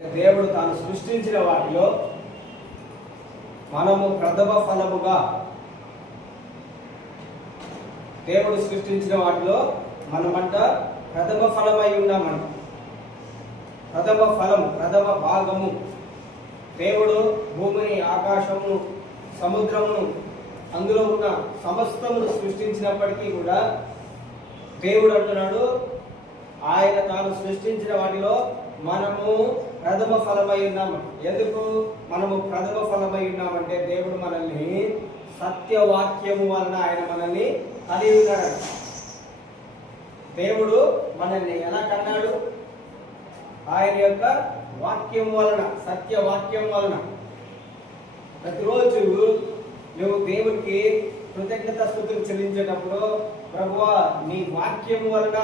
దేవుడు తాను సృష్టించిన వాటిలో మనము ప్రథమ ఫలముగా, దేవుడు సృష్టించిన వాటిలో మనమంట ప్రథమ ఫలమై ఉన్నామంట. ప్రథమ ఫలము, ప్రథమ భాగము. దేవుడు భూమిని, ఆకాశమును, సముద్రమును, అందులో ఉన్న సమస్తమును సృష్టించినప్పటికీ కూడా దేవుడు అంటున్నాడు, ఆయన తాను సృష్టించిన వాటిలో మనము ప్రథమ ఫలమై ఉన్నాము. ఎందుకు మనము ప్రథమ ఫలమై ఉన్నామంటే దేవుడు మనల్ని సత్యవాక్యము వలన ఆయన మనల్ని కలిగి ఉన్నాడు. దేవుడు మనల్ని ఎలా కన్నాడు? ఆయన యొక్క వాక్యం వలన, సత్యవాక్యం వలన. ప్రతిరోజు నువ్వు దేవునికి కృతజ్ఞతాస్తుతులు చెల్లించేటప్పుడు, ప్రభువా నీ వాక్యము వలన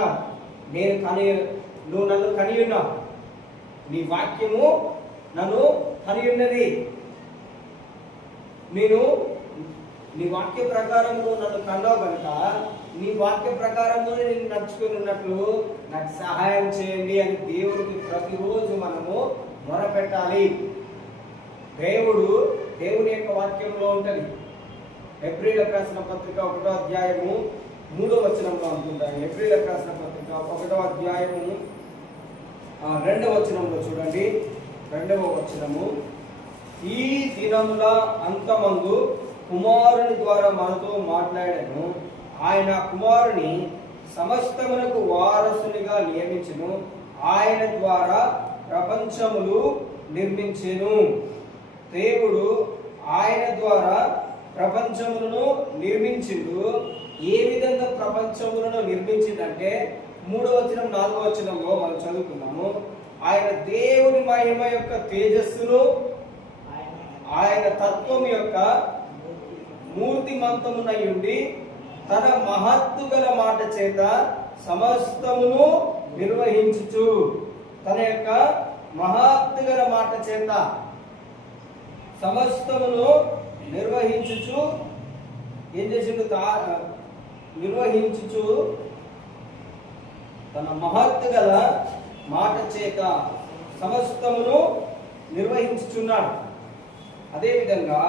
నువ్వు నన్ను కని ఉన్నావు, నీ వాక్యము నన్ను కని ఉన్నది, నేను నీ వాక్య ప్రకారం నువ్వు నన్ను కన్నావు కనుక నీ వాక్య ప్రకారము నేను నడుచుకుని ఉన్నట్లు నాకు సహాయం చేయండి అని దేవుడికి ప్రతిరోజు మనము మొరపెట్టాలి. దేవుని యొక్క వాక్యంలో ఉంటుంది. ఎబ్రీలకు రాసిన పత్రిక 1వ అధ్యాయము 3వ వచనంలో అనుకుంటాను. ఎబ్రీలకు రాసిన పత్రిక 1వ అధ్యాయము 2వ వచనంలో చూడండి. 2వ వచనము, ఈ దినముల అంతమందు కుమారుని ద్వారా మనతో మాట్లాడాను, ఆయన కుమారుని సమస్తమునకు వారసునిగా నియమించును, ఆయన ద్వారా ప్రపంచములు నిర్మించెను. దేవుడు ఆయన ద్వారా ప్రపంచములను నిర్మించిండు. ఏ విధంగా ప్రపంచములను నిర్మించిందంటే 3వ వచనం 4వ వచనంలో మనం చదువుకున్నాము. ఆయన దేవుని మహిమ యొక్క తేజస్సును, ఆయన తత్వం యొక్క మూర్తిమంతమునై ఉండి తన మహత్తు గల మాట చేత సమస్తమును నిర్వహించుచు, తన యొక్క మహత్తు గల మాట చేత సమస్తమును నిర్వహించుచు ఏం చేసిండు? నిర్వహించుచు తన మహత్తు గల మాట చేత సమస్తమును నిర్వహించుచున్నాడు. అదేవిధంగా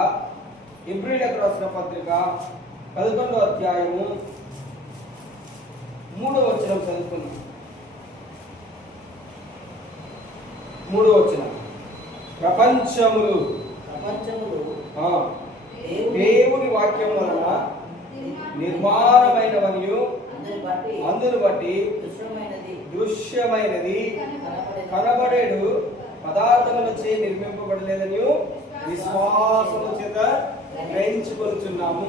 ఎబ్రీలకు రాసిన పత్రిక 11వ అధ్యాయము 3వ వచనం చదువుకున్నాం. 3వ వచనం, ప్రపంచములు దేవుని వాక్యం వలన నిర్మాణమైనవనియు అందును బట్టి దృశ్యమైనది కనబడేడు పదార్థములచే నిర్మింపబడలేదని విశ్వాసము చేత గ్రహించుకొనుచున్నాము.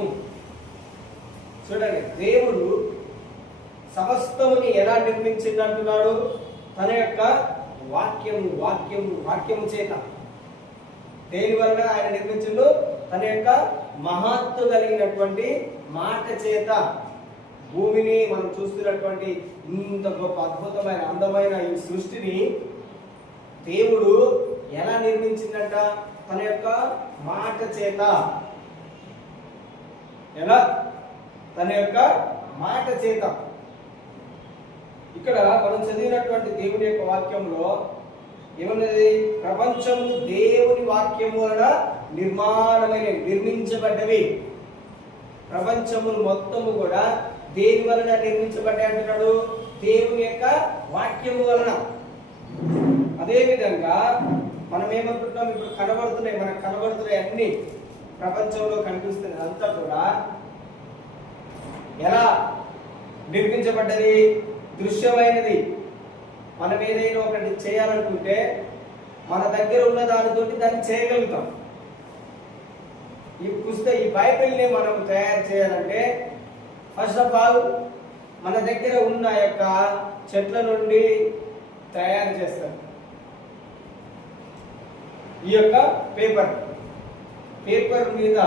చూడండి, దేవుడు సమస్తముని ఎలా నిర్మించిందంటున్నాడు? తన యొక్క వాక్యము చేత. దేని వలన ఆయన నిర్మించిండు? తన యొక్క మహత్తు కలిగినటువంటి మాట చేత. భూమిని మనం చూస్తున్నటువంటి ఇంత గొప్ప అద్భుతమైన అందమైన ఈ సృష్టిని దేవుడు ఎలా నిర్మించిందంట? తన యొక్క మాట చేత. ఎలా? తన యొక్క మాట చేత. ఇక్కడ మనం చదివినటువంటి దేవుని యొక్క వాక్యంలో ఏమన్నది? ప్రపంచము దేవుని వాక్యము వలన నిర్మించబడ్డవి. ప్రపంచములు మొత్తము కూడా దేని వలన నిర్మించబడ్డాయి అంటున్నాడు? దేవుని యొక్క వాక్యము వలన. అదేవిధంగా మనం ఏమనుకుంటున్నాం? ఇప్పుడు మనకు కనబడుతున్నాయి అన్ని ప్రపంచంలో కనిపిస్తున్నది అంతా కూడా ఎలా నిర్మించబడ్డది? దృశ్యమైనది. మనం ఏదైనా ఒకటి చేయాలనుకుంటే మన దగ్గర ఉన్న దానితోటి దాన్ని చేయగలుగుతాం. ఈ బైబిల్ని మనం తయారు చేయాలంటే ఫస్ట్ ఆఫ్ ఆల్ మన దగ్గర ఉన్న యొక్క చెట్ల నుండి తయారు చేస్తారు. ఈ యొక్క పేపర్ మీద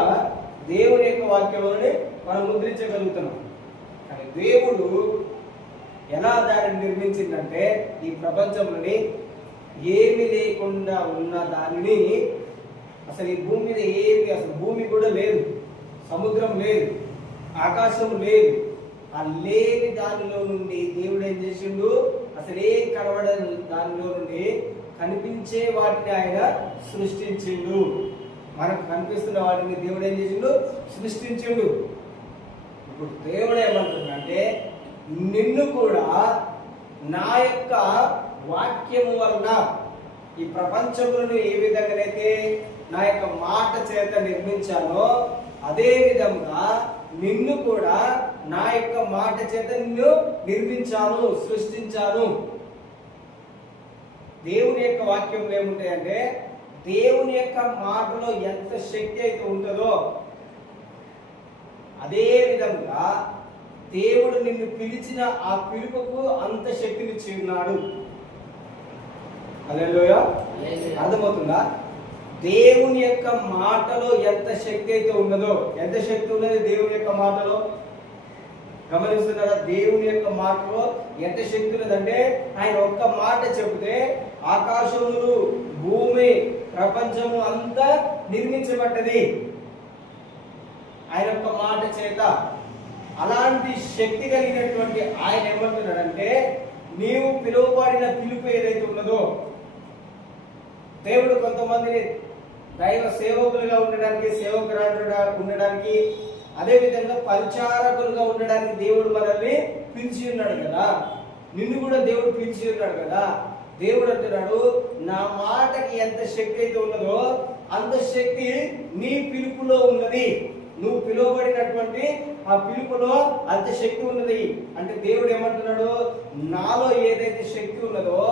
దేవుని యొక్క వాక్యాలని మనం ముద్రించగలుగుతున్నాం. కానీ దేవుడు ఎలా దానిని నిర్మించిందంటే ఈ ప్రపంచంలోని ఏమి లేకుండా ఉన్న దానిని, అసలు ఈ భూమి మీద అసలు భూమి కూడా లేదు, సముద్రం లేదు, ఆకాశం లేదు. ఆ లేని దానిలో నుండి దేవుడు ఏం చేసిండు? అసలు ఏ కనబడని దానిలో నుండి కనిపించే వాటిని ఆయన సృష్టించిండు. మనకు కనిపిస్తున్న వాటిని దేవుడు ఏం చేసిండు? సృష్టించిండు. ఇప్పుడు దేవుడు ఏమంటుందంటే నిన్ను కూడా నా యొక్క వాక్యము వలన ఈ ప్రపంచములను ఏ విధంగానైతే నా యొక్క మాట చేత నిర్మించానో అదే విధంగా నిన్ను కూడా నా యొక్క మాట చేత నిన్ను నిర్మించాను, సృష్టించాను. దేవుని యొక్క వాక్యంలో ఏముంటాయంటే దేవుని యొక్క మాటలో ఎంత శక్తి అయితే ఉంటుందో అదే విధంగా దేవుడు నిన్ను పిలిచిన ఆ పిలుపుకు అంత శక్తినిచ్చి ఉన్నాడు. హల్లెలూయా. అర్థమవుతుందా? దేవుని యొక్క మాటలో ఎంత శక్తి అయితే ఉన్నదో, ఎంత శక్తి ఉన్నది దేవుని యొక్క మాటలో గమనిస్తున్నారా? దేవుని యొక్క మాటలో ఎంత శక్తి ఉన్నదంటే ఆయన ఒక్క మాట చెబితే ఆకాశములు, భూమి, ప్రపంచము అంతా నిర్మించబడ్డది ఆయన యొక్క మాట చేత. అలాంటి శక్తి కలిగినటువంటి ఆయన ఏమంటున్నాడంటే నీవు పిలువబడిన పిలుపు ఏదైతే ఉన్నదో, దేవుడు కొంతమందిని దైవ సేవకులుగా ఉండడానికి, సేవకులుగా ఉండడానికి, అదే విధంగా పరిచారకులుగా ఉండడానికి దేవుడు మనల్ని పిలిచి ఉన్నాడు కదా. నిన్ను కూడా దేవుడు పిలిచి ఉన్నాడు కదా. దేవుడు అంటున్నాడు నా మాటకి ఎంత శక్తి అయితే ఉన్నదో అంత శక్తి నీ పిలుపులో ఉన్నది. నువ్వు పిలువబడినటువంటి ఆ పిలుపులో అంత శక్తి ఉన్నది. అంటే దేవుడు ఏమంటున్నాడు, నాలో ఏదైతే శక్తి ఉన్నదో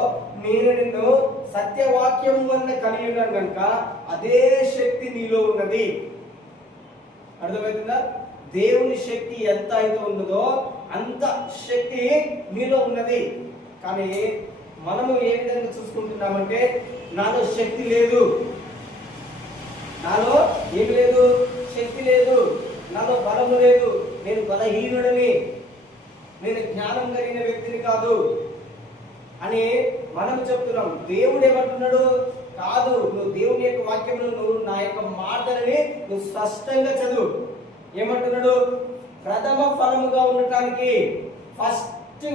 నేను నిన్ను సత్యవాక్యం వల్ల కలిగి ఉన్నాను కనుక అదే శక్తి నీలో ఉన్నది. అర్థమవుతుందా? దేవుని శక్తి ఎంత అయితే ఉన్నదో అంత శక్తి నీలో ఉన్నది. కానీ మనము ఏ విధంగా చూసుకుంటున్నామంటే నాలో శక్తి లేదు, నాలో ఏమి లేదు, శక్తి లేదు, నాలో బలము లేదు, నేను బలహీనుడిని, నేను జ్ఞానం కలిగిన వ్యక్తిని కాదు అని మనం చెప్తున్నాం. దేవుడు ఏమంటున్నాడు, కాదు, నువ్వు దేవుని యొక్క వాక్యమును, నువ్వు నా యొక్క మాటలని నువ్వు స్పష్టంగా చదువు. ఏమంటున్నాడు, ప్రథమ ఫలముగా ఉండటానికి, ఫస్ట్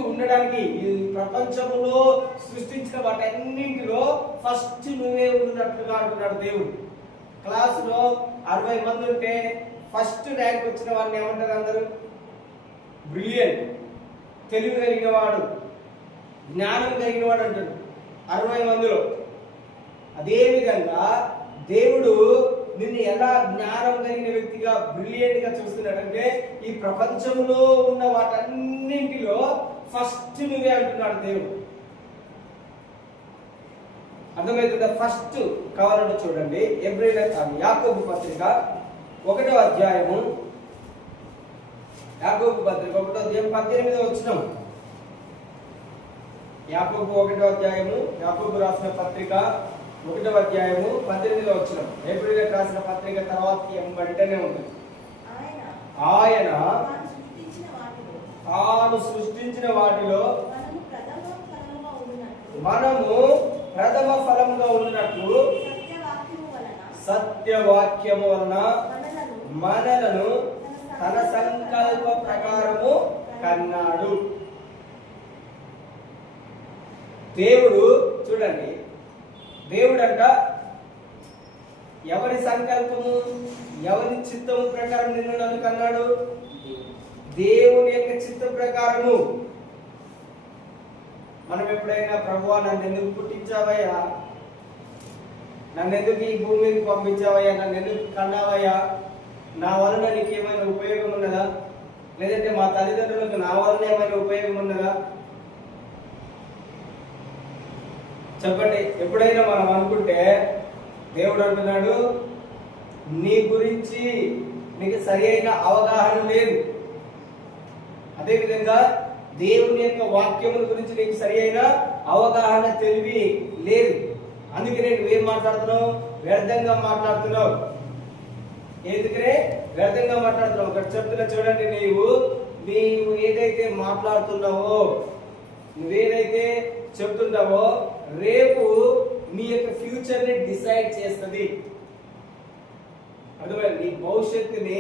ఉండడానికి, ఈ ప్రపంచంలో సృష్టించిన వాటన్నింటిలో ఫస్ట్ నువ్వే ఉన్నట్లుగా అంటున్నాడు దేవుడు. క్లాసులో 60 మంది ఉంటే ఫస్ట్ ర్యాంక్ వచ్చిన వాడిని ఏమంటారు అందరూ? బ్రిలియంట్, తెలివి కలిగిన వాడు, జ్ఞానం కలిగిన వాడు అంటాడు 60 మందిలో. అదేవిధంగా దేవుడు నిన్ను ఎలా జ్ఞానం కలిగిన వ్యక్తిగా, బ్రిలియంట్ గా చూస్తున్నాడంటే ఈ ప్రపంచంలో ఉన్న వాటన్నింటిలో ఫస్ట్ నువ్వే అంటున్నాడు దేవుడు. అర్థమవుతుందా? ఫస్ట్ కావాలంటే చూడండి, యాకోబు పత్రిక 1వ అధ్యాయము, యాకోబు పత్రిక 1వ అధ్యాయం 18వ వచనం. యాకోబు 1వ అధ్యాయము, యాకోబు రాసిన పత్రిక 1వ అధ్యాయము 18వ వచనం. ఏప్రిల్ రాసిన పత్రిక తర్వాత వెంటనే ఉంటుంది. ఆయన తాను సృష్టించిన వాటిలో మనము ప్రథమ ఫలముగా ఉన్నట్లు సత్యవాక్యము వలన మనలను తన సంకల్ప ప్రకారము కన్నాడు. దేవుడు చూడండి, దేవుడు అంట ఎవరి సంకల్పము, ఎవరి చిత్తము ప్రకారం నిన్ను నన్ను కన్నాడు? దేవుని యొక్క చిత్త ప్రకారము. మనం ఎప్పుడైనా ప్రభువా నన్ను ఎందుకు పుట్టించావయ్యా, నన్ను ఎందుకు ఈ భూమి మీదకి పంపించావయ్యా, నన్ను ఎందుకు కన్నావయ్యా, నా వలన నీకు ఏమైనా ఉపయోగం ఉన్నదా, లేదంటే మా తల్లిదండ్రులకు నా వలన ఏమైనా ఉపయోగం ఉన్నదా? చెప్పండి. ఎప్పుడైనా మనం అనుకుంటే దేవుడు అంటున్నాడు నీ గురించి నీకు సరి అయిన అవగాహన లేదు. అదేవిధంగా దేవుని యొక్క వాక్యముల గురించి నీకు సరి అయిన అవగాహన, తెలివి లేదు. అందుకనే నువ్వేం మాట్లాడుతున్నావు? వ్యర్థంగా మాట్లాడుతున్నావు. ఎందుకనే వ్యర్థంగా మాట్లాడుతున్నావు? ఒకటి చెప్తున్నా చూడండి, నీవు ఏదైతే మాట్లాడుతున్నావో, నువ్వేదైతే చెప్తున్నావో రేపు నీ యొక్క ఫ్యూచర్ ని డిసైడ్ చేస్తుంది. అర్థమైంది? నీ భవిష్యత్తుని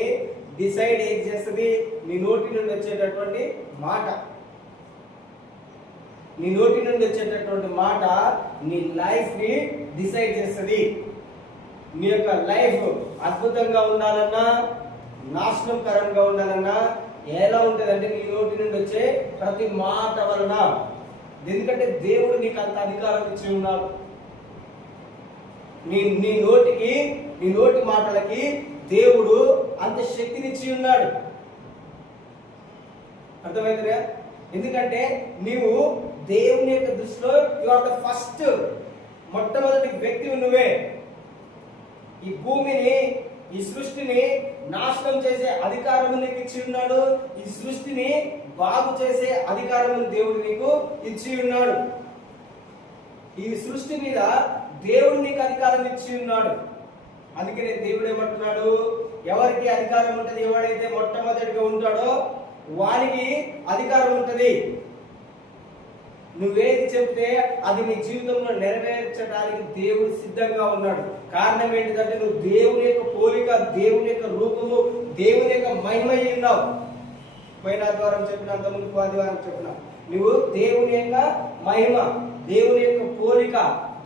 డిసైడ్ ఏం చేస్తుంది? నీ నోటి నుండి వచ్చేటటువంటి మాట. నీ నోటి నుండి వచ్చేటటువంటి మాట నీ లైఫ్ ని డిసైడ్ చేస్తుంది. నీ యొక్క లైఫ్ అద్భుతంగా ఉండాలన్నా, నాశనంకరంగా ఉండాలన్నా ఎలా ఉంటుందంటే నీ నోటి నుండి వచ్చే ప్రతి మాట వలన. ఎందుకంటే దేవుడు నీకు అంత అధికారం ఇచ్చి ఉన్నాడు. నీ నోటికి, నీ నోటి మాటలకి దేవుడు అంత శక్తినిచ్చి ఉన్నాడు. అర్థమైందిగా? ఎందుకంటే నీవు దేవుని యొక్క దృష్టిలో యు ఆర్ ద ఫస్ట్, మొట్టమొదటి వ్యక్తి నువ్వే. ఈ భూమిని, ఈ సృష్టిని నాశనం చేసే అధికారం నీకు ఇచ్చి ఉన్నాడు. ఈ సృష్టిని బాగు చేసే అధికారం దేవుడు నీకు ఇచ్చి ఉన్నాడు. ఈ సృష్టి మీద దేవుడు నీకు అధికారం ఇచ్చి ఉన్నాడు. అందుకనే దేవుడు ఏమంటున్నాడు, ఎవరికి అధికారం ఉంటుంది, ఎవడైతే మొట్టమొదటిగా ఉంటాడో వానికి అధికారం ఉంటుంది. నువ్వేది చెప్తే అది నీ జీవితంలో నెరవేర్చడానికి దేవుడు సిద్ధంగా ఉన్నాడు. కారణం ఏంటిదంటే నువ్వు దేవుని యొక్క పోలిక, దేవుని యొక్క రూపము, దేవుని యొక్క మహిమ ఉన్నావు. పోయిన ఆదివారం చెప్పిన, అంత ముందు ఆదివారం చెప్పిన, నువ్వు దేవుని యొక్క మహిమ, దేవుని యొక్క పోలిక,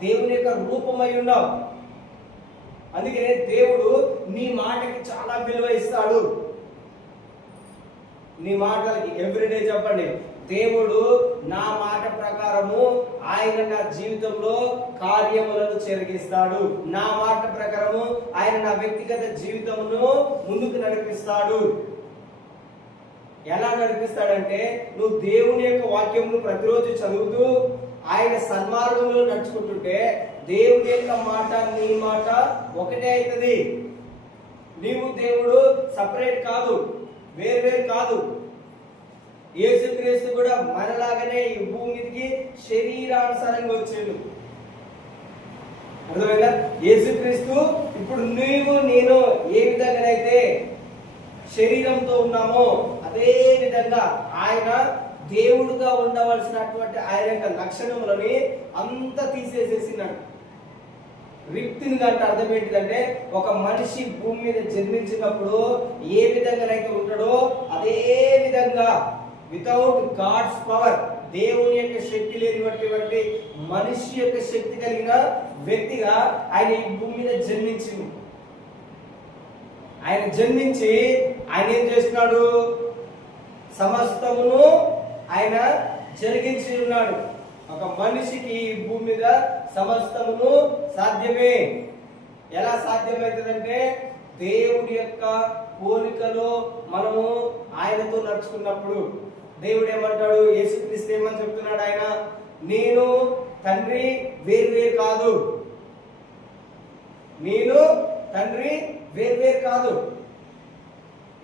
దేవుని యొక్క రూపమై ఉన్నావు. అందుకనే దేవుడు నీ మాటకి చాలా విలువ ఇస్తాడు. నీ మాటలకి ఎవ్రీడే చెప్పండి, దేవుడు నా మాట ప్రకారము ఆయన నా జీవితంలో కార్యములను జరిగిస్తాడు. నా మాట ప్రకారము ఆయన నా వ్యక్తిగత జీవితమును ముందుకు నడిపిస్తాడు. ఎలా నడిపిస్తాడంటే నువ్వు దేవుని యొక్క వాక్యమును ప్రతిరోజు చదువుతూ ఆయన సన్మార్గంలో నడుచుకుంటుంటే దేవుని యొక్క మాట, నీ మాట ఒకటే అవుతుంది. నీవు దేవుడు సపరేట్ కాదు, వేరు కాదు. యేసుక్రీస్తు కూడా మనలాగానే ఈ భూమి మీదకి శరీరానుసారంగా వచ్చాడు. అర్థమైందా? యేసుక్రీస్తు ఇప్పుడు నీవు నేను ఏ విధంగానైతే శరీరంతో ఉన్నామో అదే విధంగా ఆయన దేవుడుగా ఉండవలసినటువంటి ఆయన యొక్క లక్షణములని అంతా తీసేసేసినాడు. రిక్తిని అంటే అర్థం ఏంటిదంటే ఒక మనిషి భూమి మీద జన్మించినప్పుడు ఏ విధంగానైతే ఉంటాడో అదే విధంగా వితౌట్ గాడ్స్ పవర్, దేవుని యొక్క శక్తి లేనిటువంటి మనిషి యొక్క శక్తి కలిగిన వ్యక్తిగా ఆయన ఈ భూమి మీద జన్మించింది. ఆయన జన్మించి ఆయన ఏం చేస్తున్నాడు, సమస్తమును ఆయన జరిగించి ఉన్నాడు. ఒక మనిషికి ఈ భూమి మీద సమస్తమును సాధ్యమే. ఎలా సాధ్యమవుతుందంటే దేవుడి యొక్క పోలికలో మనము ఆయనతో నడుచుకున్నప్పుడు. దేవుడు ఏమంటాడు, యేసుక్రీస్తు ఏమని చెప్తున్నాడు, ఆయన నేను తండ్రి వేరు కాదు, నేను తండ్రి వేరు కాదు.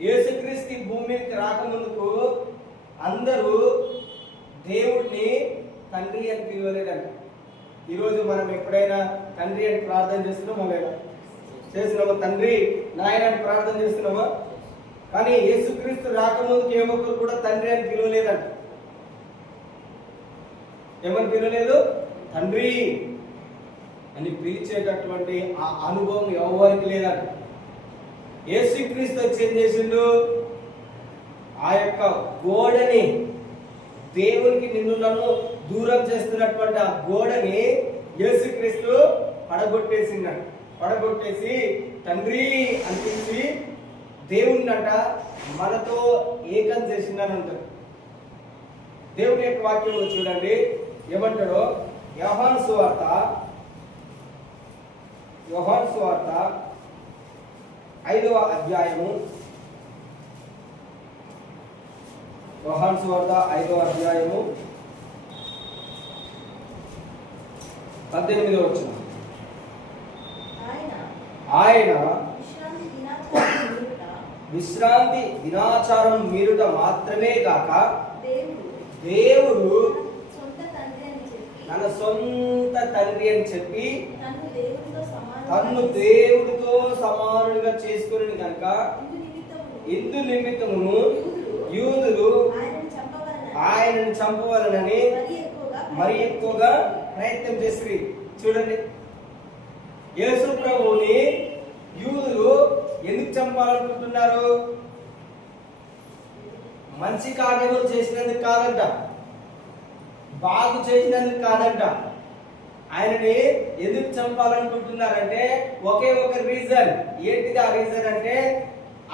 యేసుక్రీస్తు భూమి మీదకి రాకముందుకు అందరూ దేవుడిని తండ్రి అని పిలవలేదంట. ఈరోజు మనం ఎప్పుడైనా తండ్రి అని ప్రార్థన చేస్తున్నామా లేదా? చేస్తున్నామా? తండ్రి నాయన అని ప్రార్థన చేస్తున్నామా? కానీ యేసుక్రీస్తు రాకముందుకు ఏ ఒక్కరు కూడా తండ్రి అని పిలవలేదంట. ఏమని పిలవలేదు? తండ్రి అని పిలిచేటటువంటి ఆ అనుభవం ఎవరికి లేదంట. యేసుక్రీస్తు వచ్చి ఏం చేసిండు, ఆ యొక్క గోడని, దేవునికి నిన్ను నన్ను దూరం చేస్తున్నటువంటి ఆ గోడని యేసుక్రీస్తు పడగొట్టేసిందంట. పడగొట్టేసి తండ్రి అని పిలిచి దేవుణ్ణి అంట మనతో ఏకం చేసిందనంటారు. దేవుని యొక్క వాక్యంలో చూడండి ఏమంటాడో. యోహాను సువార్త 5వ అధ్యాయము, యోహాను సువార్త 5వ అధ్యాయము 18వ వచనం. ఆయన విశ్రాంతి దినాచారం మీరుట మాత్రమే కాక దేవుడు తన సొంత తండ్రి అని చెప్పి తన్ను దేవుడితో సమానుడిగా చేసుకుని కనుక ఇందు నిమిత్తమును యూదులు ఆయనను చంపవలనని మరి ఎక్కువగా ప్రయత్నం చేసి. చూడండి, యేసు ప్రభువుని యూదులు ఎందుకు చంపాలనుకుంటున్నారు? మంచి కార్యములు చేసినందుకు కాదంట, బాగు చేసినందుకు కాదంట. ఆయనని ఎందుకు చంపాలనుకుంటున్నారంటే ఒకే ఒక రీజన్. ఏంటిది ఆ రీజన్ అంటే,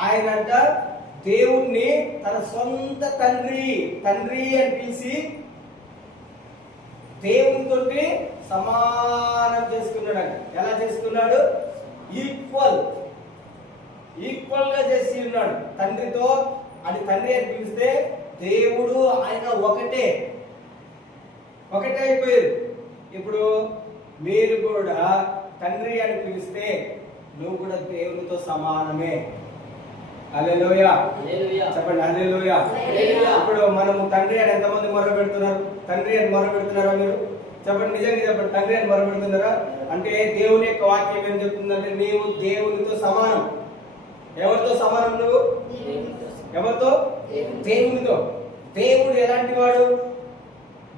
ఆయనంట దేవుణ్ణి తన సొంత తండ్రి అని పిలిచి దేవునితో సమానం చేసుకున్నాడు. ఎలా చేసుకున్నాడు? ఈక్వల్ గా చేసి ఉన్నాడు తండ్రితో. అది తండ్రి అని పిలిస్తే దేవుడు ఆయన ఒకటే అయిపోయారు. ఇప్పుడు మీరు కూడా తండ్రి అని పిలిస్తే నువ్వు కూడా దేవునితో సమానమే. హల్లెలూయా, చెప్పండి హల్లెలూయా. ఇప్పుడు మనము తండ్రి అని ఎంతమంది మొరపెడుతున్నారు? తండ్రి అని మొరపెడుతున్నారా మీరు? చెప్పండి, నిజంగా చెప్పండి, తండ్రి అని మొరపెడుతున్నారా? అంటే దేవుని యొక్క వాక్యం ఏం చెప్తుందంటే నీవు దేవునితో సమానం. ఎవరితో సమానం? నువ్వు ఎవరితో? దేవునితో. దేవుడు ఎలాంటి వాడు?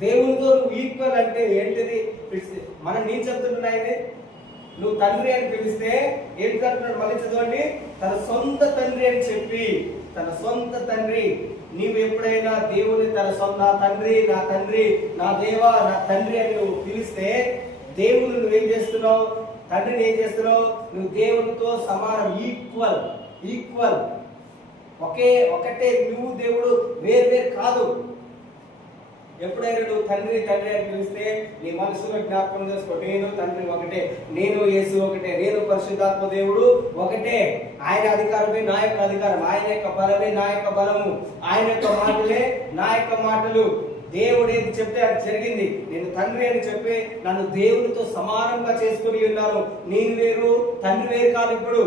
దేవునితో నువ్వు ఈక్వల్ అంటే ఏంటిది? మనం నేను చెప్తున్నా ఇది. నువ్వు తండ్రి అని పిలిస్తే ఏం చెప్తున్నాడు? మళ్ళీ చదవండి. తన సొంత తండ్రి అని చెప్పి, తన సొంత తండ్రి. నీవు ఎప్పుడైనా దేవుని నా తండ్రి నా దేవా నా తండ్రి అని నువ్వు పిలిస్తే దేవుని నువ్వేం చేస్తున్నావు? తండ్రిని ఏం చేస్తున్నావు? నువ్వు దేవునితో సమానం, ఈక్వల్. ఒకటే. నువ్వు దేవుడు వేరు కాదు. ఎప్పుడైనా నువ్వు తండ్రి అని పిలిస్తే నీ మనసులో జ్ఞాపకం చేసుకో, నేను తండ్రి ఒకటే, నేను యేసు ఒకటే, నేను పరిశుద్ధాత్మ దేవుడు ఒకటే. ఆయన అధికారమే నా యొక్క అధికారం, ఆయన యొక్క బలమే నా యొక్క బలము, ఆయన యొక్క మాటలే నా యొక్క మాటలు. దేవుడు ఏది చెప్తే అది జరిగింది. నేను తండ్రి అని చెప్పి నన్ను దేవునితో సమానంగా చేసుకుని ఉన్నాను. నేను వేరు, తండ్రి వేరు కాదు.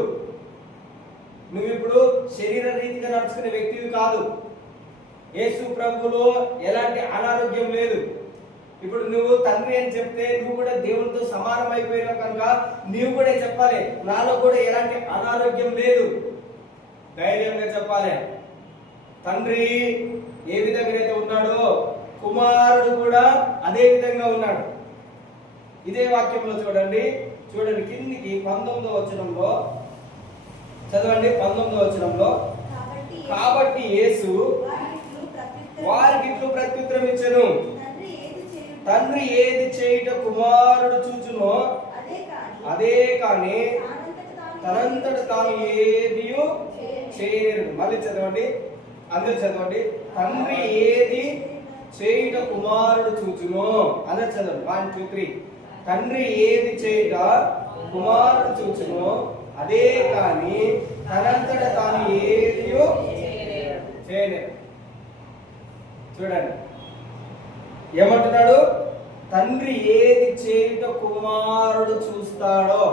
నువ్వు శరీర రీతిగా నడుచుకునే వ్యక్తివి కాదు. యేసు ప్రభువులో ఎలాంటి అనారోగ్యం లేదు. ఇప్పుడు నువ్వు తండ్రి అని చెప్తే నువ్వు కూడా దేవునితో సమానం అయిపోయినావు కనుక నీవు కూడా చెప్పాలి, నాలో కూడా ఎలాంటి అనారోగ్యం లేదు. ధైర్యంగా చెప్పాలి. తండ్రి ఏ విధంగా అయితే ఉన్నాడో కుమారుడు కూడా అదే విధంగా ఉన్నాడు. ఇదే వాక్యంలో చూడండి కిందికి 19వ వచనంలో చదవండి. 19వ వచనంలో, కాబట్టి యేసు వారికి ఇట్లు ప్రత్యుత్తరం ఇచ్చెను, తండ్రి ఏది చేయుట కుమారుడు చూచునో అదే కాని తనంతట తాను ఏది చేయలేడు. మళ్ళీ చదవండి, అందరు చదవండి. తండ్రి ఏది చేయుట కుమారుడు చూచునో, అందరు చదవండి. 1 2 3. తండ్రి ఏది చేయుట కుమారుడు చూచునో అదే కాని తనంతట తాను ఏది చేయలేడు. చూడండి ఏమంటున్నాడు? తండ్రి ఏది చేయుట కుమారుడు చూస్తాడో.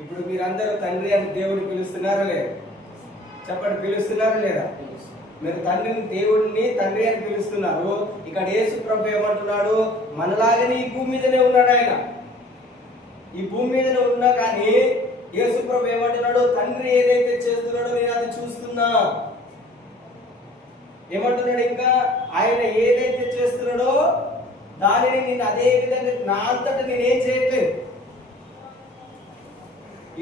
ఇప్పుడు మీరందరూ తండ్రి అని దేవుడిని పిలుస్తున్నారా లేదా? చెప్పండి, పిలుస్తున్నారా లేదా? మీరు దేవుడిని తండ్రి అని పిలుస్తున్నారు. ఇక్కడ యేసు ప్రభు ఏమంటున్నాడు? మనలాగానే ఈ భూమి మీదనే ఉన్నాడు. ఆయన ఈ భూమి మీదనే ఉన్నా కానీ యేసు ప్రభు ఏమంటున్నాడు? తండ్రి ఏదైతే చేస్తున్నాడో నేను అది చూస్తున్నా. ఏమంటున్నాడు ఇంకా? ఆయన ఏదైతే చేస్తున్నాడో దానిని నేను అదే విధంగా నా అంతటా నేనేం చేయట్లేదు.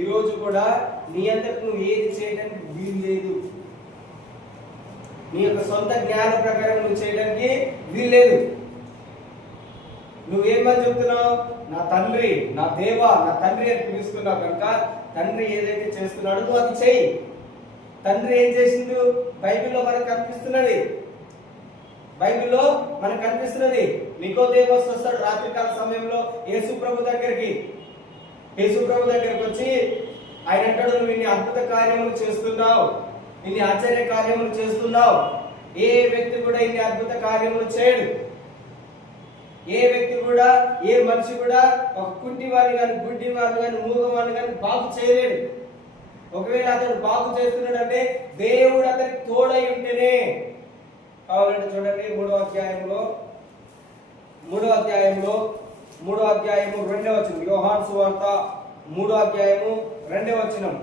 ఈరోజు కూడా నీ అంతటా నువ్వు ఏది చేయడానికి వీలు లేదు. నీ యొక్క సొంత జ్ఞాన ప్రకారం నువ్వు చేయడానికి వీలు లేదు. నువ్వేమని చెప్తున్నావు? నా తండ్రి, నా దేవా, నా తండ్రి అని పిలుస్తున్నావు కనుక తండ్రి ఏదైతే చేస్తున్నాడో నువ్వు అది చెయ్యి. తండ్రి ఏం చేసిండు? బైబిల్లో మనకు కనిపిస్తున్నది. నికోదేమోస్ వస్తాడు రాత్రికాల సమయంలో యేసు ప్రభు దగ్గరికి వచ్చి ఆయన అంటాడు, నువ్వు ఇన్ని అద్భుత కార్యములు చేస్తున్నావు, ఇన్ని ఆశ్చర్య కార్యములు చేస్తున్నావు. ఏ వ్యక్తి కూడా ఇన్ని అద్భుత కార్యములు చేయడు. ఏ వ్యక్తి కూడా, ఏ మనిషి కూడా ఒక కుంటి వాడిని కానీ, గుడ్డి వాడిని కానీ, మూగవాడిని కానీ బాగు చేయలేడు. ఒకవేళ అతడు బాగు చేస్తున్నాడు అంటే దేవుడు అతనికి తోడై ఉంటేనే. కావాలంటే చూడండి 3వ అధ్యాయంలో 2వ వచనం, యోహాను సువార్త 3వ అధ్యాయము 2వ వచనం.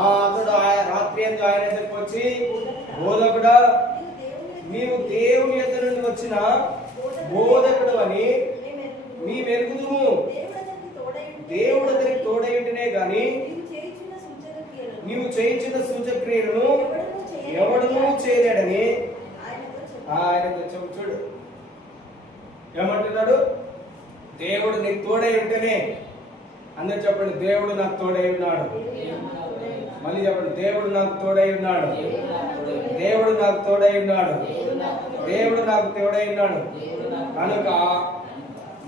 అతడు రాత్రి యందు ఆయన దగ్గరికి వచ్చి, బోధకుడా, నీవు దేవుని యొద్ద నుండి వచ్చిన బోధకుడు అని మేమెరుగుదుము. దేవుడు అతనికి తోడై ఉంటేనే గాని నీవు చేయించిన సూచక్రియలను ఎవడునూ చేయలేడని ఆయన చూడు ఏమంటున్నాడు, దేవుడు నీకు తోడై ఉంటేనే. అందరు చెప్పండి, దేవుడు నాకు తోడై ఉన్నాడు. మళ్ళీ చెప్పండి, దేవుడు నాకు తోడై ఉన్నాడు. దేవుడు నాకు తోడై ఉన్నాడు. దేవుడు నాకు తోడై ఉన్నాడు. కనుక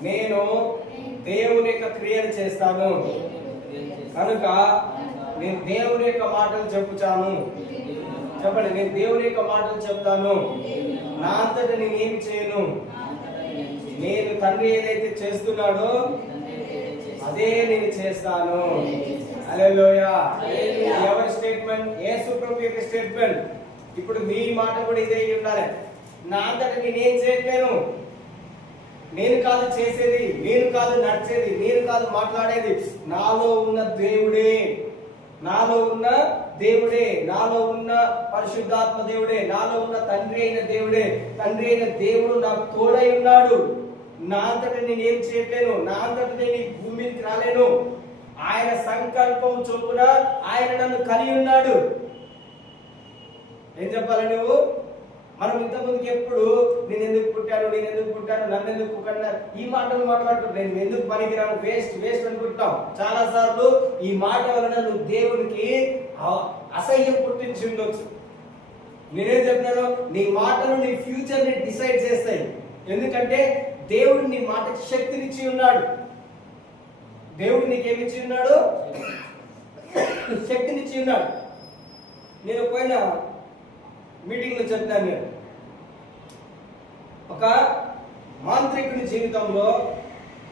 నేను దేవుని యొక్క క్రియలు చేస్తాను. కనుక నేను దేవుని యొక్క మాటలు చెప్పుచాను. చెప్పండి, నేను దేవుని యొక్క మాటలు చెప్తాను. నా అంతటా నేను ఏమి చేయను. నేను తండ్రి ఏదైతే చేస్తున్నాడో అదే నేను చేస్తాను. హల్లెలూయా. ఎవరి స్టేట్మెంట్? యేసు ప్రభు యొక్క స్టేట్మెంట్. ఇప్పుడు మీ మాట కూడా ఇదే ఉండాలి. నా అంతటా నేనేం చేయలేను. నేను కాదు చేసేది, నేను కాదు నడిచేది, నేను కాదు మాట్లాడేది. నాలో ఉన్న దేవుడే, నాలో ఉన్న దేవుడే, నాలో ఉన్న పరిశుద్ధాత్మ దేవుడే, నాలో ఉన్న తండ్రి అయిన దేవుడే. తండ్రి అయిన దేవుడు నాకు తోడై ఉన్నాడు. నా అంతటా నేను ఏం చేయలేను. నా అంతటా నేను ఈ భూమి మీదకి రాలేను. ఆయన సంకల్పం చొప్పున ఆయన నన్ను కలిగి ఉన్నాడు. ఏం చెప్పాలి నువ్వు? మనం ఇంతకుముందుకు ఎప్పుడు నేను ఎందుకు పుట్టాను, నన్ను ఎందుకు కన్నారు, ఈ మాటలు మాట్లాడుకుంటాం. నేను ఎందుకు పనికిరాను, వేస్ట్ అనుకుంటున్నాం. చాలా సార్లు ఈ మాట వలన నువ్వు దేవునికి అసహ్యం పుట్టించి ఉండొచ్చు. నేనేం చెప్తున్నాను, నీ మాటలు నీ ఫ్యూచర్ ని డిసైడ్ చేస్తాయి. ఎందుకంటే దేవుడు నీ మాటకి శక్తినిచ్చి ఉన్నాడు. దేవుడు నీకేమిచ్చి ఉన్నాడు? శక్తినిచ్చి ఉన్నాడు. నేను పోయిన మీటింగ్ లో చెప్తాను. నేను ఒక మాంత్రికుని జీవితంలో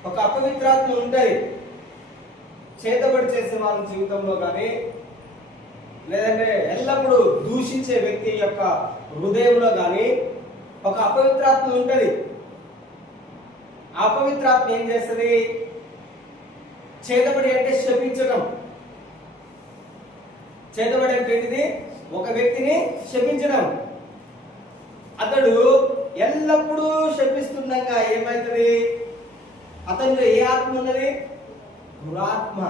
ఒక అపవిత్రాత్మ ఉంటుంది. చేతబడి చేసే వాళ్ళ జీవితంలో కానీ, లేదంటే ఎల్లప్పుడూ దూషించే వ్యక్తి యొక్క హృదయంలో కానీ ఒక అపవిత్రాత్మ ఉంటుంది. అపవిత్రాత్మ ఏం చేస్తుంది? చేతబడి అంటే శపించడం. చేతబడి అంటే ఏంటిది? ఒక వ్యక్తిని శపించడం. అతడు ఎల్లప్పుడూ శపిస్తుండగా ఏమైతుంది? అతనిలో ఏ ఆత్మ ఉన్నది? దురాత్మ.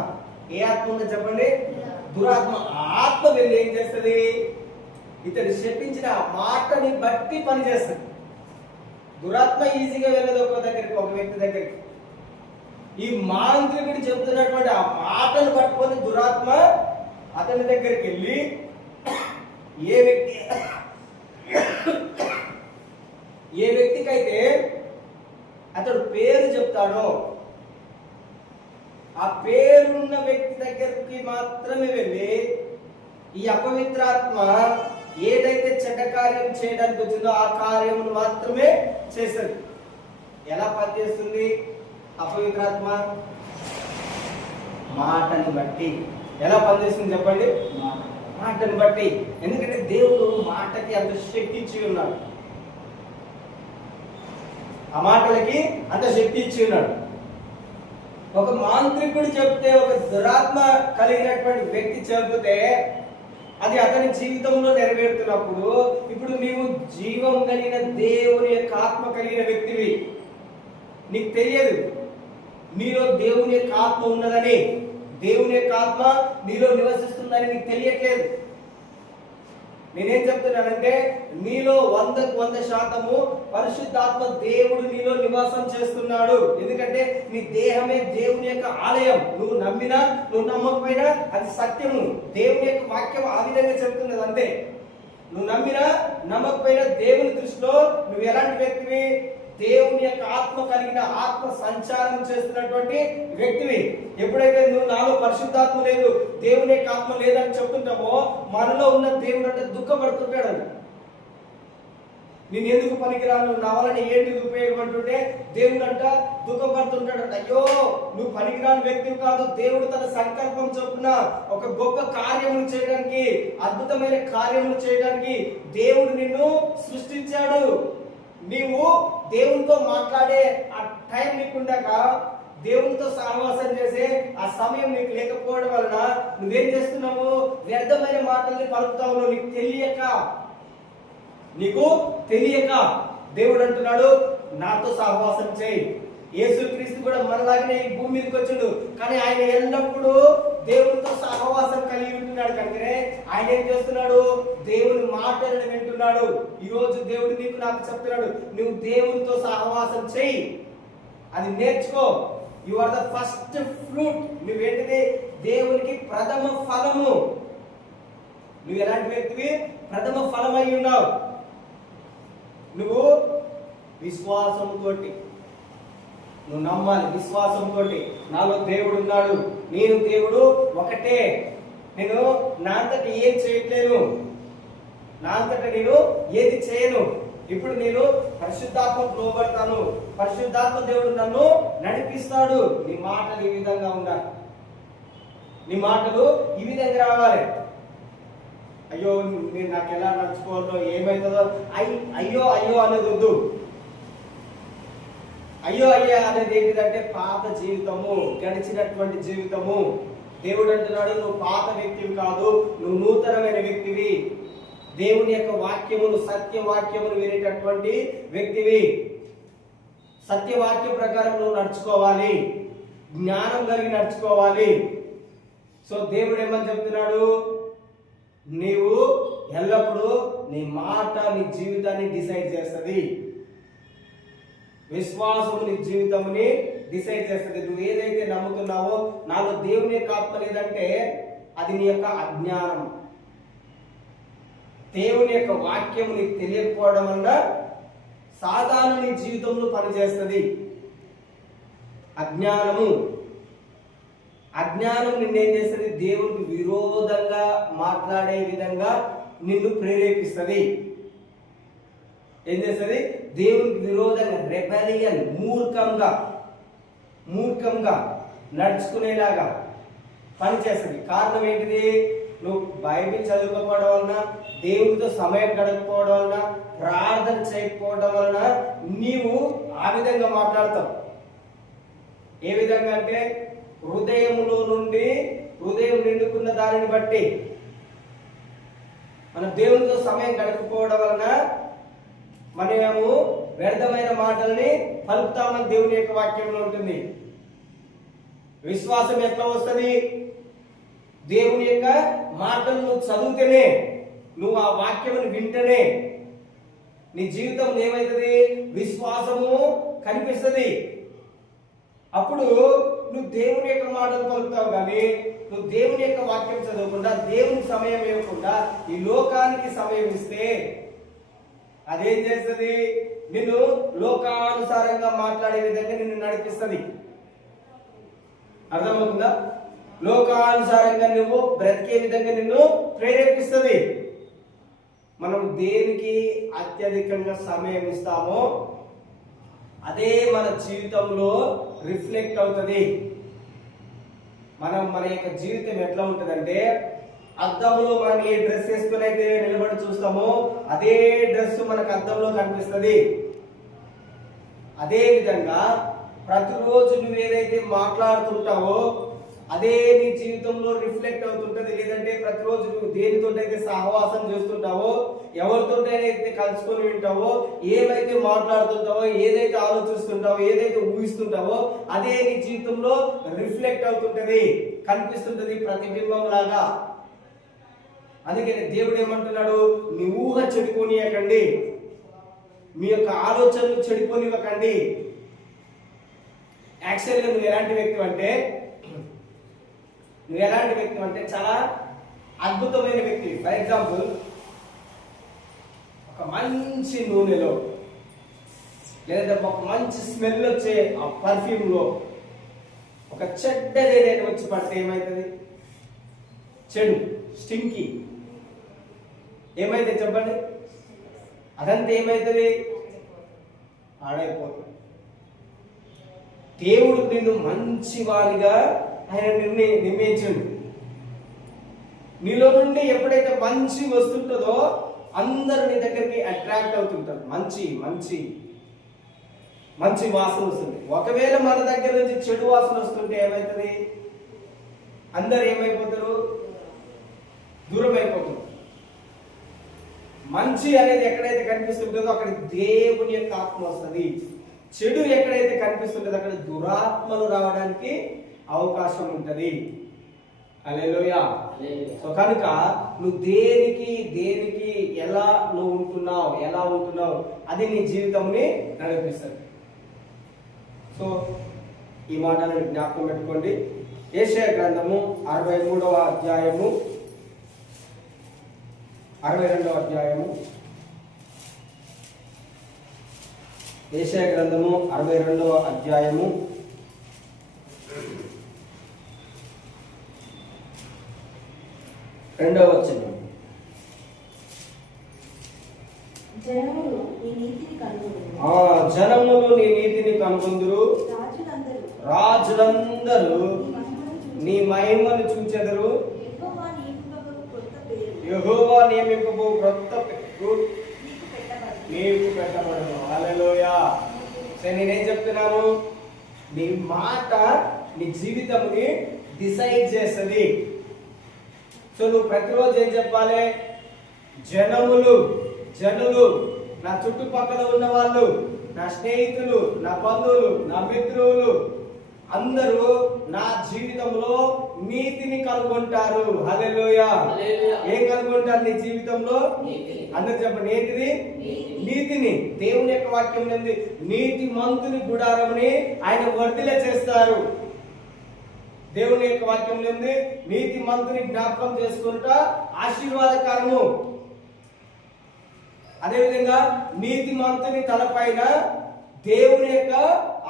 ఏ ఆత్మ ఉన్నది చెప్పండి? దురాత్మ. ఆత్మ వెళ్ళి ఏం చేస్తుంది? ఇతడు శపించిన మాటని బట్టి పనిచేస్తుంది. దురాత్మ ఈజీగా వెళ్ళదు ఒక దగ్గరికి, ఒక వ్యక్తి దగ్గరికి. ఈ మాంత్రికుడు చెబుతున్నటువంటి ఆ మాటను పట్టుకొని దురాత్మ అతని దగ్గరికి వెళ్ళి ఏ వ్యక్తికైతే అతడు పేరు చెప్తాడో ఆ పేరున్న వ్యక్తి దగ్గరికి మాత్రమే వెళ్ళి ఈ అపవిత్రాత్మ ఏదైతే చెడ్డ కార్యం చేయడానికి వచ్చిందో ఆ కార్యమును మాత్రమే చేస్తుంది. ఎలా పనిచేస్తుంది అపవిత్రాత్మ? మాటని బట్టి. ఎలా పనిచేస్తుంది చెప్పండి? మాటని బట్టి. ఎందుకంటే దేవుడు మాటకి అంత శక్తి ఇచ్చి ఉన్నాడు. ఆ మాటలకి అంత శక్తి ఇచ్చి ఉన్నాడు. ఒక మాంత్రికుడు చెప్తే, ఒక దురాత్మ కలిగినటువంటి వ్యక్తి చెబితే అది అతని జీవితంలో నెరవేరుతున్నప్పుడు, ఇప్పుడు నీవు జీవం కలిగిన దేవుని యొక్క ఆత్మ కలిగిన వ్యక్తివి. నీకు తెలియదు నీలో దేవుని యొక్క ఆత్మ ఉన్నదని, దేవుని యొక్క ఆత్మ నీలో నివసిస్తుందని నీకు తెలియట్లేదు. నేనేం చెప్తున్నానంటే నీలో 100% పరిశుద్ధాత్మ దేవుడు నీలో నివాసం చేస్తున్నాడు. ఎందుకంటే నీ దేహమే దేవుని యొక్క ఆలయం. నువ్వు నమ్మినా నువ్వు నమ్మకపోయినా అది సత్యము. దేవుని యొక్క వాక్యం ఆ విధంగా చెప్తున్నది అంతే. నువ్వు నమ్మినా నమ్మకపోయినా దేవుని దృష్టిలో నువ్వు ఎలాంటి వ్యక్తివి? దేవుని యొక్క ఆత్మ కలిగిన, ఆత్మ సంచారం చేస్తున్నటువంటి వ్యక్తివి. ఎప్పుడైతే నువ్వు నాలో పరిశుద్ధాత్మ లేదు, దేవుని యొక్క ఆత్మ లేదని చెప్తుంటామో మనలో ఉన్న దేవుడు అంటే దుఃఖపడుతుంటాడు. నేను ఎందుకు పనికిరాను, నా వలన ఏంటి ఉపయోగపడుతుంటే దేవుడు అంట దుఃఖపడుతుంటాడు. అయ్యో నువ్వు పనికిరాని వ్యక్తివి కాదు. దేవుడు తన సంకల్పం చొప్పున ఒక గొప్ప కార్యములు చేయడానికి, అద్భుతమైన కార్యములు చేయడానికి దేవుడు నిన్ను సృష్టించాడు. నీవు దేవునితో మాట్లాడే ఆ టైం నీకుండగా, దేవునితో సహవాసం చేసే ఆ సమయం నీకు లేకపోవడం వలన నువ్వేం చేస్తున్నావు? వ్యర్థమైన మాటల్ని పలుకుతావు. నీకు తెలియక దేవుడు అంటున్నాడు నాతో సహవాసం చేయి. యేసుక్రీస్తు కూడా మనలాగానే ఈ భూమి మీదకి వచ్చిండు. కానీ ఆయన ఎల్లప్పుడూ దేవునితో సహవాసం కలిగి ఉంటున్నాడు కనుకనే ఆయన ఏం చేస్తున్నాడు? దేవుని మాటలను వింటున్నాడు. ఈ రోజు దేవుడు నీకు నాకు చెప్తున్నాడు, నువ్వు దేవునితో సహవాసం చెయ్యి, అది నేర్చుకో. You are the first fruit. నువ్వేంటిది? దేవునికి ప్రథమ ఫలము. నువ్వు ఎలాంటి వ్యక్తివి? ప్రథమ ఫలం అయి ఉన్నావు. నువ్వు విశ్వాసంతో నువ్వు నమ్మాలి. విశ్వాసంతో నాలో దేవుడు ఉన్నాడు, నేను దేవుడు ఒకటే, నేను నా అంతటి ఏం చేయట్లేను, నా అంతట నేను ఏది చేయను. ఇప్పుడు నేను పరిశుద్ధాత్మకు లోబడతాను, పరిశుద్ధాత్మ దేవుడు నన్ను నడిపిస్తాడు. నీ మాటలు ఈ విధంగా ఉండాలి, నీ మాటలు ఈ విధంగా రావాలి. అయ్యో నేను నాకు ఎలా నడుచుకోవాలో, ఏమవుతుందో, అయ్యో అయ్యో అనేది వద్దు. అయ్యో అయ్యా అనేది ఏంటిదంటే పాత జీవితము, గడిచినటువంటి జీవితము. దేవుడు అంటున్నాడు, నువ్వు పాత వ్యక్తివి కాదు, నువ్వు నూతనమైన వ్యక్తివి. దేవుని యొక్క వాక్యమును, సత్యవాక్యమును వినేటటువంటి వ్యక్తివి. సత్యవాక్య ప్రకారం నువ్వు నడుచుకోవాలి, జ్ఞానం కలిగి నడుచుకోవాలి. సో దేవుడు ఏమని చెప్తున్నాడు? నీవు ఎల్లప్పుడూ నీ మాట నీ జీవితాన్ని డిసైడ్ చేస్తుంది. విశ్వాసము నీ జీవితముని డిసైడ్ చేస్తుంది. నువ్వు ఏదైతే నమ్ముతున్నావో, నాలో దేవుని యొక్క ఆత్మ లేదంటే అది నీ యొక్క అజ్ఞానం. దేవుని యొక్క వాక్యం నీకు తెలియకపోవడం వల్ల సాధారణ నీ జీవితంలో పనిచేస్తుంది. అజ్ఞానము నిన్నేం చేస్తుంది? దేవునికి విరోధంగా మాట్లాడే విధంగా నిన్ను ప్రేరేపిస్తుంది. ఏం చేస్తుంది? దేవునికి విరోధంగా, రెబెలియన్, మూర్ఖంగా నడుచుకునేలాగా పనిచేస్తుంది. కారణం ఏంటిది? నువ్వు బైబిల్ చదువుకోవడం వలన, దేవునితో సమయం గడపకపోవడం వలన, ప్రార్థన చేయకపోవడం వలన నీవు ఆ విధంగా మాట్లాడతావు. ఏ విధంగా అంటే హృదయములో నుండి, హృదయం నిండుకున్న దానిని బట్టి మనం దేవునితో సమయం గడపకపోవడం వలన మనము వ్యర్థమైన మాటల్ని పలుకుతామని దేవుని యొక్క వాక్యంలో ఉంటుంది. విశ్వాసం ఎట్లా వస్తుంది? దేవుని యొక్క మాటలు నువ్వు చదివితేనే, నువ్వు ఆ వాక్యమును వింటేనే నీ జీవితం ఏమవుతుంది? విశ్వాసము కనిపిస్తుంది. అప్పుడు నువ్వు దేవుని యొక్క మాటలు పలుకుతావు. కానీ నువ్వు దేవుని యొక్క వాక్యం చదవకుండా, దేవుని సమయం ఇవ్వకుండా ఈ లోకానికి సమయం ఇస్తే అదేం చేస్తుంది? నిన్ను లోకానుసారంగా మాట్లాడే విధంగా నిన్ను నడిపిస్తుంది. అర్థమవుతుందా? లోకానుసారంగా నువ్వు బ్రతికే విధంగా నిన్ను ప్రేరేపిస్తుంది. మనం దేనికి అత్యధికంగా సమయం ఇస్తామో అదే మన జీవితంలో రిఫ్లెక్ట్ అవుతుంది. మన యొక్క జీవితం ఎట్లా ఉంటుందంటే, అద్దంలో మనం ఏ డ్రెస్ వేసుకుని అయితే నిలబడి చూస్తామో అదే డ్రెస్ మనకు అద్దంలో కనిపిస్తుంది. అదే విధంగా ప్రతిరోజు నువ్వు ఏదైతే మాట్లాడుతుంటావో అదే నీ జీవితంలో రిఫ్లెక్ట్ అవుతుంటది. లేదంటే ప్రతిరోజు నువ్వు దేనితో అయితే సహవాసం చేస్తుంటావో, ఎవరితో అయితే కలుసుకొని వింటావో, ఏమైతే మాట్లాడుతుంటావో, ఏదైతే ఆలోచిస్తుంటావో, ఏదైతే ఊహిస్తుంటావో అదే నీ జీవితంలో రిఫ్లెక్ట్ అవుతుంటది, కనిపిస్తుంటది ప్రతిబింబం లాగా. అందుకని దేవుడు ఏమంటున్నాడు? నీ ఊహ చెడిపోనియకండి, మీ యొక్క ఆలోచనలు చెడిపోనివ్వకండి. యాక్చువల్గా నువ్వు ఎలాంటి వ్యక్తి అంటే చాలా అద్భుతమైన వ్యక్తి. ఫర్ ఎగ్జాంపుల్, ఒక మంచి నూనెలో లేదా ఒక మంచి స్మెల్ వచ్చే ఆ పర్ఫ్యూమ్లో ఒక చెడ్డది ఏదైనా వచ్చి పడితే ఏమవుతుంది? చెడు, స్టింకీ ఏమైతే చెప్పండి, అదంతా ఏమవుతుంది? ఆడైపోతుంది. దేవుడు నిన్ను మంచి వారిగా ఆయన నిర్ణయించండు. నీలో నుండి ఎప్పుడైతే మంచి వస్తుంటుందో అందరు నీ దగ్గరికి అట్రాక్ట్ అవుతుంటారు. మంచి మంచి మంచి వాసన వస్తుంది. ఒకవేళ మన దగ్గర నుంచి చెడు వాసన వస్తుంటే ఏమవుతుంది? అందరు ఏమైపోతారు? దూరం అయిపోతారు. మంచి అనేది ఎక్కడైతే కనిపిస్తుంటుందో అక్కడ దేవుని యొక్క ఆత్మ వస్తుంది. చెడు ఎక్కడైతే కనిపిస్తుంటుందో అక్కడ దురాత్మలు రావడానికి అవకాశం ఉంటుంది. హల్లెలూయా. సో కనుక నువ్వు దేనికి ఎలా నువ్వు ఉంటున్నావు అది నీ జీవితంని నడిపిస్తుంది. సో ఈ మాటలను జ్ఞాపకం పెట్టుకోండి. యెషయా గ్రంథము 63వ అధ్యాయము 62వ అధ్యాయము యెషయా గ్రంథము 62వ అధ్యాయము 2వ వచనం. జనములు నీ నీతిని కనుగొందురు, రాజులందరూ నీ మహిమను చూచెదరు. యెహోవా నియమింపబో క్రొత్త పేరు నీకు పెట్టబడును. హల్లెలూయా. సరే, నేనేం చెప్తున్నాను? నీ మాట నీ జీవితంని డిసైడ్ చేస్తుంది. సో నువ్వు ప్రతిరోజు ఏం చెప్పాలి? జనులు నా చుట్టుపక్కల ఉన్న వాళ్ళు, నా స్నేహితులు, నా బంధువులు, నా మిత్రులు అందరూ నా జీవితంలో నీతిని కనుగొంటారు. హల్లెలూయా. ఏం కనుగొంటారు నీ జీవితంలో? అందరూ చెప్పండి, ఏంటిది? నీతిని. దేవుని యొక్క వాక్యం ఉంది, నీతి మంతుని గుడారముని ఆయన వర్ధిల్ల చేస్తారు. దేవుని యొక్క వాక్యం ఉంది, నీతి మంతుని జ్ఞాపకం చేసుకుంటా ఆశీర్వాదకరము. అదేవిధంగా నీతి మంతుని తలపైన దేవుని యొక్క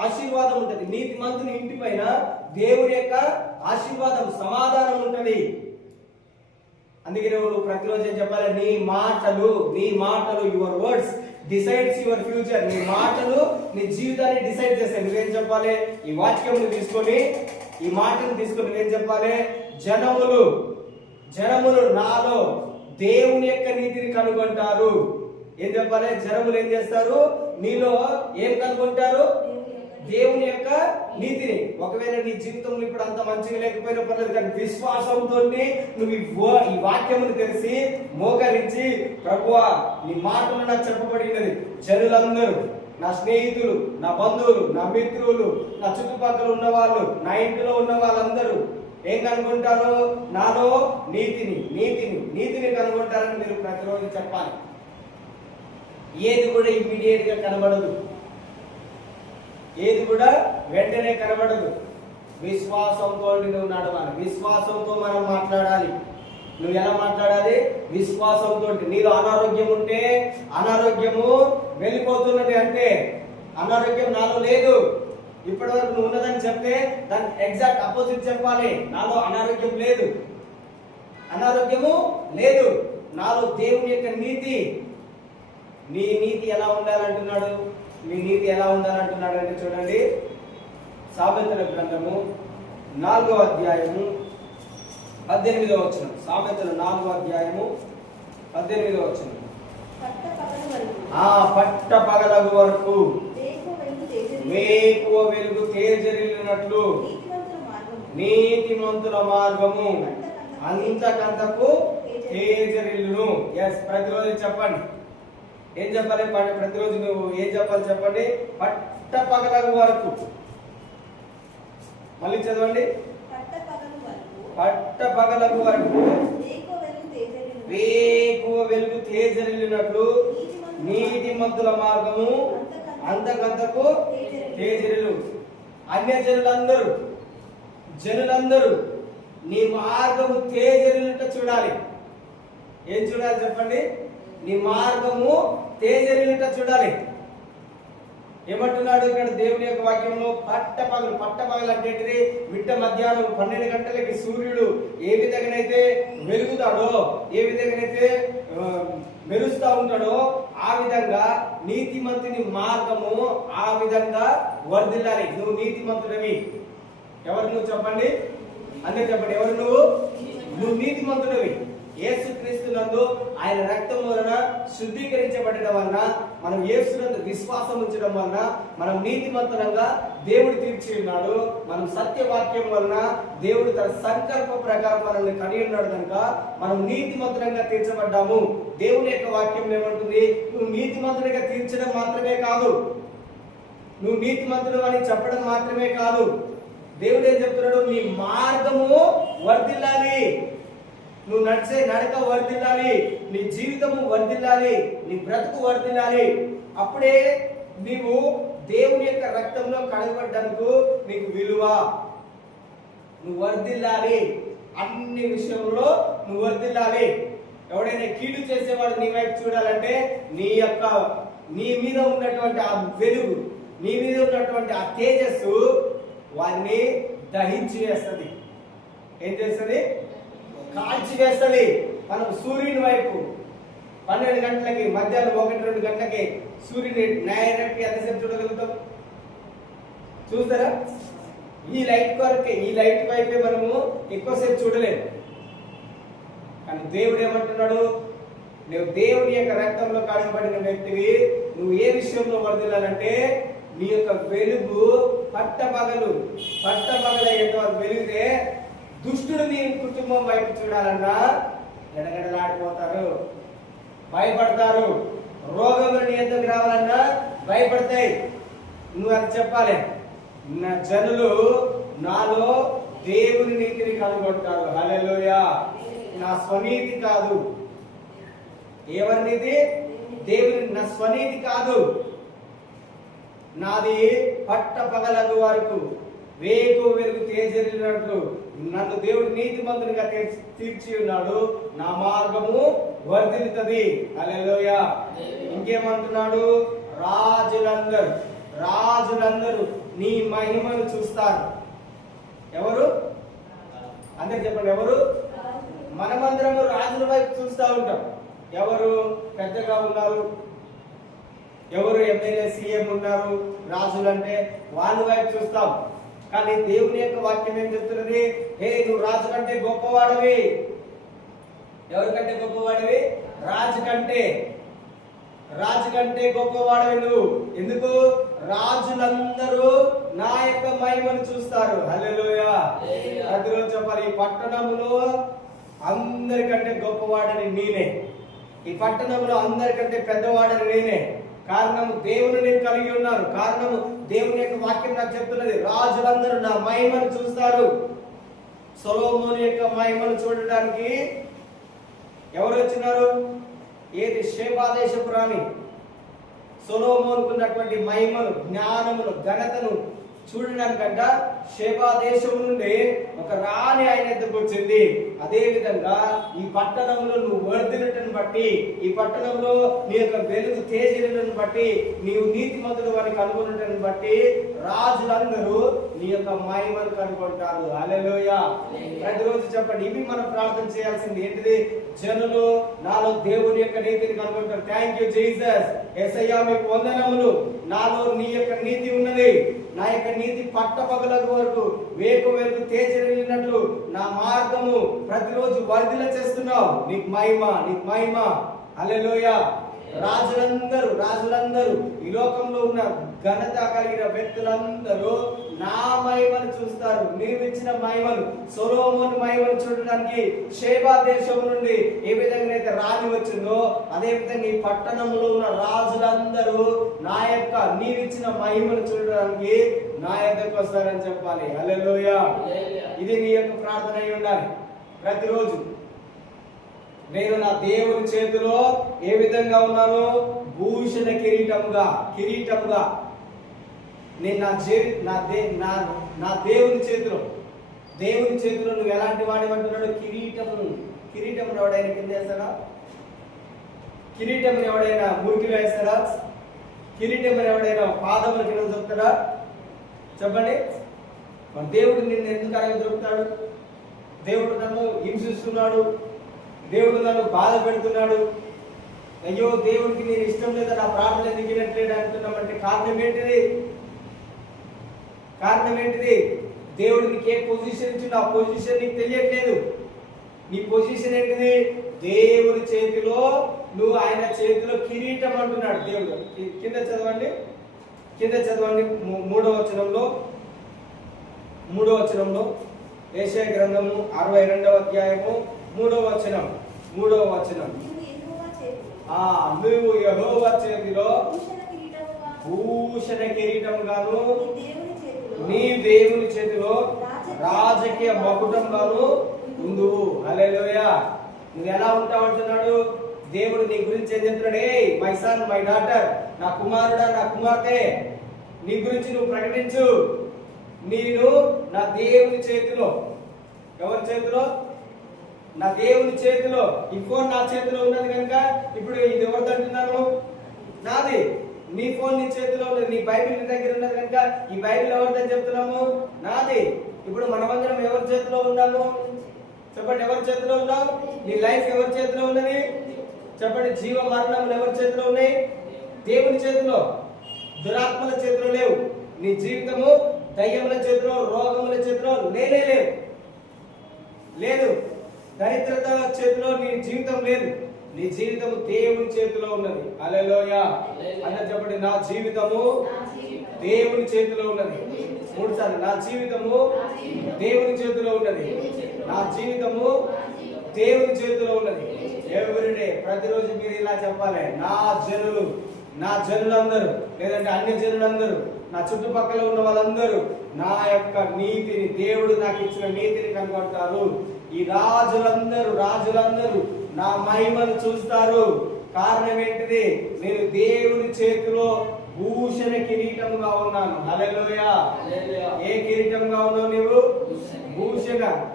ఆశీర్వాదం ఉంటది. నీతి మంతుని ఇంటి పైన దేవుని యొక్క ఆశీర్వాదం, సమాధానం ఉంటది. అందుకే నువ్వు ప్రతిరోజు ఏం చెప్పాలి? నీ మాటలు your words decides your future. నీ మాటలు నీ జీవితాన్ని డిసైడ్ చేస్తాయి. నువ్వేం చెప్పాలి? ఈ వాక్యం తీసుకొని, ఈ మాటను తీసుకొని నువ్వేం చెప్పాలి? జనములు నాలో దేవుని యొక్క నీతిని కనుగొంటారు. ఏం చెప్పాలి? జనములు ఏం చేస్తారు? నీలో ఏం కనుగొంటారు? దేవుని యొక్క నీతిని. ఒకవేళ నీ జీవితంలో ఇప్పుడు అంత మంచిగా లేకపోయినా పర్లేదు, కానీ విశ్వాసంతో నువ్వు ఈ వాక్యమును తెలిసి మోకరించి, ప్రభువా నీ మాటలు నాకు చెప్పబడినది. జనులందరూ, నా స్నేహితులు, నా బంధువులు, నా మిత్రులు, నా చుట్టుపక్కల ఉన్న వాళ్ళు, నా ఇంటిలో ఉన్న వాళ్ళందరూ ఏం కనుగొంటారు? నాలో నీతిని కనుగొంటారని మీరు ప్రతిరోజు చెప్పాలి. ఏది కూడా ఇమ్మీడియట్ గా కనబడదు, ఏది కూడా వెంటనే కనబడదు. విశ్వాసంతో నువ్వు నడవాలి, విశ్వాసంతో మనం మాట్లాడాలి. నువ్వు ఎలా మాట్లాడాలి? విశ్వాసంతో. నీలో అనారోగ్యం ఉంటే అనారోగ్యము వెళ్ళిపోతున్నది అంటే, అనారోగ్యం నాలో లేదు ఇప్పటి వరకు నువ్వు ఉన్నదని చెప్తే దానికి ఎగ్జాక్ట్ అపోజిట్ చెప్పాలి. నాలో అనారోగ్యం అనారోగ్యము లేదు, నాలో దేవుని యొక్క నీతి. నీ నీతి ఎలా ఉండాలంటున్నాడు? నీ నీతి ఎలా ఉండాలంటున్నాడు అంటే చూడండి, సామెతల గ్రంథము 4వ అధ్యాయము 18వ వచనం. సామెతలు 4వ అధ్యాయము 18వ వచనం. పట్ట పగలగు వరకు వేకువ వెలుగు తేజరిల్లినట్లు నీతిమంతుల మార్గము అంతకంతకు తేజరిల్లును. ఎస్, ప్రతిరోజు చెప్పండి. ఏం చెప్పాలి? ప్రతిరోజు నువ్వు ఏం చెప్పాలి చెప్పండి? పట్ట పగలగు వరకు. మళ్ళీ చదవండి. పట్ట పగలగు వరకు వేకువ వెలుగు తేజరిల్లినట్లు నీతిమంతుల మార్గము అంతకంతకు తేజరిల్లు. అన్య జనులందరూ నీ మార్గము తేజరిల్లుట చూడాలి. ఏం చూడాలి చెప్పండి? నీ మార్గము తేజరిల్లుట చూడాలి. ఏమంటున్నాడు ఇక్కడ దేవుని యొక్క వాక్యంలో? పట్టపగలు అంటే మిట్ట మధ్యాహ్నం 12 గంటలకి సూర్యుడు ఏ విధంగానైతే వెలుగుతాడో, ఏ విధంగానైతే మెరుస్తా ఉంటాడో, ఆ విధంగా నీతిమంతుని మార్గము ఆ విధంగా వర్ధిల్లాలి. నువ్వు నీతిమంతుడివి. ఎవరు నువ్వు చెప్పండి? అందరూ చెప్పండి, ఎవరు నువ్వు నీతిమంతుడివి. యేసుక్రీస్తు నందు ఆయన రక్తం వలన శుద్ధీకరించబడడం వలన, మనం యేసునందు విశ్వాసం ఉంచడం వలన మనం నీతిమంతులంగా దేవుడు తీర్చి ఉన్నాడు. మనం సత్యవాక్యం వలన దేవుడు తన సంకల్ప ప్రకారం మనల్ని కని ఉన్నాడు కనుక మనం నీతిమంతులంగా తీర్చబడ్డాము. దేవుని యొక్క వాక్యం ఏమంటుంది? నువ్వు నీతిమంతుడిగా తీర్చడం మాత్రమే కాదు, నువ్వు నీతిమంతుడు అని చెప్పడం మాత్రమే కాదు, దేవుడు ఏం చెప్తున్నాడు? నీ మార్గము వర్ధిల్లాలి, నువ్వు నడిచే నడక వర్ధిల్లాలి, నీ జీవితము వర్ధిల్లాలి, నీ బ్రతుకు వర్ధిల్లాలి. అప్పుడే నీవు దేవుని యొక్క రక్తంలో కడగబడ్డానికి నీకు విలువ. నువ్వు వర్ధిల్లాలి, అన్ని విషయంలో నువ్వు వర్ధిల్లాలి. ఎవడైనా కీడు చేసేవాడు నీ వైపు చూడాలంటే నీ మీద ఉన్నటువంటి ఆ వెలుగు, నీ మీద ఉన్నటువంటి ఆ తేజస్సు వారిని దహించి వేస్తుంది. ఏం చేస్తుంది? కాల్చి వేస్తుంది. మనం సూర్యుని వైపు 12 గంటలకి, మధ్యాహ్నం 1-2 గంటలకి సూర్యుని డైరెక్ట్ ఎంతసేపు చూడగలుగుతాం? చూస్తారా? ఈ లైట్ వైపే మనము ఎక్కువసేపు చూడలేము. కానీ దేవుడు ఏమంటున్నాడు? నువ్వు దేవుని యొక్క రక్తంలో కడగబడిన వ్యక్తివి. నువ్వు ఏ విషయంలో వర్ధిల్లాలంటే నీ యొక్క వెలుగు పట్టపగలయ్యేంత వరకు వెలిగితే దుష్టుడు నీ కుటుంబం వైపు చూడాలన్నా గడగడలాడిపోతారు, భయపడతారు. రోగములు నీ ఎందుకు రావాలన్నా భయపడతాయి. నువ్వు అది చెప్పాలి, నా జనులు నాలో దేవుని నీతిని కనుగొంటారు. హల్లెలూయా. నా స్వనీతి కాదు. ఎవరి నీతి? దేవుని. నా స్వనీతి కాదు, నాది పట్టపగలకు వరకు వేగు వెలుగు తేజరిల్లినట్లు నన్ను దేవుడు నీతిమంతునిగా తీర్చి ఉన్నాడు. నా మార్గము వర్ధిల్లుతుంది. హల్లెలూయా. ఇంకేమంటున్నాడు? రాజులందరూ నీ మహిమను చూస్తారు. ఎవరు? అందరు చెప్పండి. ఎవరు? మనమందరము రాజుల వైపు చూస్తూ ఉంటాం. ఎవరు పెద్దగా ఉన్నారు, ఎవరు ఎమ్మెల్యే సీఎం ఉన్నారు, రాజులు అంటే వాళ్ళ వైపు చూస్తాం. కానీ దేవుని యొక్క వాక్యం ఏం చెప్తున్నది? హే, నువ్వు రాజు కంటే గొప్పవాడివి. ఎవరికంటే గొప్పవాడివి? రాజు కంటే గొప్పవాడివి నువ్వు. ఎందుకు? రాజులందరూ నా యొక్క మహిమను చూస్తారు. హల్లెలూయా. ప్రతిరోజు చెప్పాలి, ఈ పట్టణంలో అందరికంటే గొప్పవాడని నేనే, ఈ పట్టణంలో అందరికంటే పెద్దవాడని నేనే. కారణము దేవుని నేను కలిగి ఉన్నాను. కారణము దేవుని యొక్క వాక్యం నాకు చెప్తున్నది. రాజులందరూ నా మహిమను చూస్తారు. సొలొమోను యొక్క మహిమను చూడడానికి ఎవరు వచ్చినారు? ఏది? షేబా దేశపు రాణి సొలొమోనుకు ఉన్నటువంటి మహిమను, జ్ఞానమును, ఘనతను చూడడానికంట షేబా దేశం నుండి ఒక రాణి ఆయన ఎద్దకు వచ్చింది. అదే విధంగా ఈ పట్టణంలో నువ్వు వర్ధిల్లటను బట్టి, ఈ పట్టణంలో నీ యొక్క వెలుగు తేజరిలను బట్టి, నీవు నీతిమంతుడు అని కనుగొనటను బట్టి రాజులందరూ నీ యొక్క మహిమను కనుగొంటారు. హల్లెలూయా. ప్రతిరోజు చెప్పండి, ఇవి మనం ప్రార్థన చేయాల్సింది. ఏంటిది? జనులు నాలో దేవుని యొక్క నీతిని కనుగొంటారు. Thank you Jesus. యేసయ్యా మీకు వందనములు. నాలో నీ యొక్క నీతి ఉన్నది. నా యొక్క నీతి పట్టపగలకు వరకు వేకు వెలుగు తేజరిల్లినట్లు నా మార్గము ప్రతిరోజు వర్ధిల్ల చేస్తున్నావు. నీకు మహిమ. హల్లెలూయా. రాజులందరూ ఈ లోకంలో ఉన్న ఘనత కలిగిన వ్యక్తులందరూ నా మహిమను చూస్తారు. నీవు ఇచ్చిన మహిమను, సొలొమోను మహిమను చూడడానికి షేబా దేశం నుండి ఏ విధంగా అయితే రాణి వచ్చిందో, అదే విధంగా ఈ పట్టణంలో ఉన్న రాజులందరూ నా యొక్క నీవిచ్చిన మహిమను చూడడానికి నా యొద్దకు వస్తారని చెప్పాలి. హల్లెలూయా. ఇది నీ యొక్క ప్రార్థన అయి ఉండాలి ప్రతిరోజు. నేను నా దేవుని చేతిలో ఏ విధంగా ఉన్నాను? భూషణ కిరీటముగా నేను నా దేవుని చేతిలో నువ్వు ఎలాంటి వాడి అంటున్నాడు? కిరీటం ఎవడైనా కింద వేస్తాడా? కిరీటం ఎవడైనా మురికిలో వేస్తాడా? కిరీటం ఎవడైనా పాదముల కింద దొరుకుతాడా? చెప్పండి. మన దేవుడు నిన్ను ఎందుకు అలాగే దొరుకుతాడు? దేవుడు నన్ను హింసిస్తున్నాడు, దేవుడు నన్ను బాధ పెడుతున్నాడు, అయ్యో దేవుడికి నేను ఇష్టం లేదా, నా ప్రార్థన ఎందుకు వినట్లేదు అంటున్నామంటే కారణం ఏంటిది? దేవుడు నీకు ఏ పొజిషన్ ఇచ్చిండు, ఆ పొజిషన్ నీకు తెలియట్లేదు. నీ పొజిషన్ ఏంటిది? దేవుడి చేతిలో, నువ్వు ఆయన చేతిలో కిరీటం అంటున్నాడు దేవుడు. కింద చదవండి. మూడవ వచనంలో యెషయా గ్రంథము 62వ అధ్యాయము 3వ వచనం. నువ్వు యెహోవా చేతిలో భూషణ కిరీటముగాను, నీ దేవుని చేతిలో రాజకీయ మకుటంగాను ఉందువు. హల్లెలూయా. నువ్వు ఎలా ఉంటావు అంటున్నాడు దేవుడు. నీ గురించి ఏం చెప్తున్నాడు? ఏ మై సన్, మై డాటర్, నా కుమారుడా, నా కుమార్తె, నీ గురించి నువ్వు ప్రకటించు. నేను నా దేవుని చేతిలో. ఎవరి చేతిలో? నా దేవుని చేతిలో. ఈ ఫోన్ నా చేతిలో ఉన్నది కనుక ఇప్పుడు ఇది ఎవరిది అంటున్నాను? నాది. నీ ఫోన్ నీ చేతిలో ఉన్నది, నీ బైబిల్ నీ దగ్గర ఉన్నది కనుక ఈ బైబిల్ ఎవరిదని చెప్తున్నాము? నాది. ఇప్పుడు మనమందరం ఎవరి చేతిలో ఉన్నాము? చెప్పండి, ఎవరి చేతిలో ఉన్నావు? నీ లైఫ్ ఎవరి చేతిలో ఉన్నది? చెప్పండి, జీవ మరణములు ఎవరి చేతిలో ఉన్నాయి? దేవుని చేతిలో. దురాత్మల చేతిలో లేవు. నీ జీవితము దయ్యముల చేతిలో, రోగముల చేతిలో లేనే లేదు. దరిద్రత చేతిలో నీ జీవితం లేదు. నీ జీవితము దేవుని చేతిలో ఉన్నది. హల్లెలూయా. అన్న చెప్పండి, నా జీవితము దేవుని చేతిలో ఉన్నది. మూడుసార్లు, నా జీవితము దేవుని చేతిలో ఉన్నది. నా జీవితము దేవుని చేతిలో ఉన్నది. ఎవ్రీడే, ప్రతిరోజు మీరు ఇలా చెప్పాలి. నా జనులందరూ, లేదంటే అన్య జనులందరూ, నా చుట్టుపక్కల ఉన్న వాళ్ళందరూ నా యొక్క నీతిని, దేవుడు నాకు ఇచ్చిన నీతిని కనుగొంటారు. ఈ రాజులందరూ నా మహిమను చూస్తారు. కారణం ఏంటిది? నేను దేవుని చేతిలో భూషణ కిరీటంగా ఉన్నాను. హల్లెలూయా. ఏ కిరీటంగా ఉన్నావు నీవు?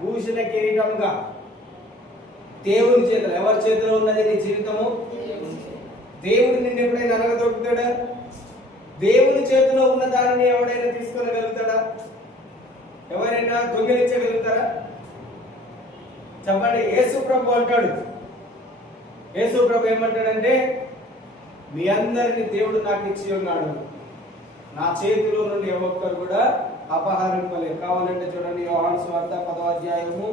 భూషణ కిరీటంగా దేవుని చేతిలో. ఎవరి చేతిలో ఉన్నది నీ జీవితము? దేవుడు నిన్ను ఎప్పుడైనా అనగదొక్కుతాడా? దేవుని చేతిలో ఉన్న దానిని ఎవడైనా తీసుకోగలుగుతాడా? ఎవరైనా దొంగిలించగలుగుతారా? చెప్పండి. యేసు ప్రభు అంటాడు. యేసు ప్రభు ఏమంటాడంటే, మీ అందరినీ దేవుడు నాకు ఇచ్చి ఉన్నాడు, నా చేతిలో నుండి ఏ ఒక్కరు కూడా అపహరింపలేదు. కావాలంటే చూడండి, యోహాను సువార్త 10వ అధ్యాయము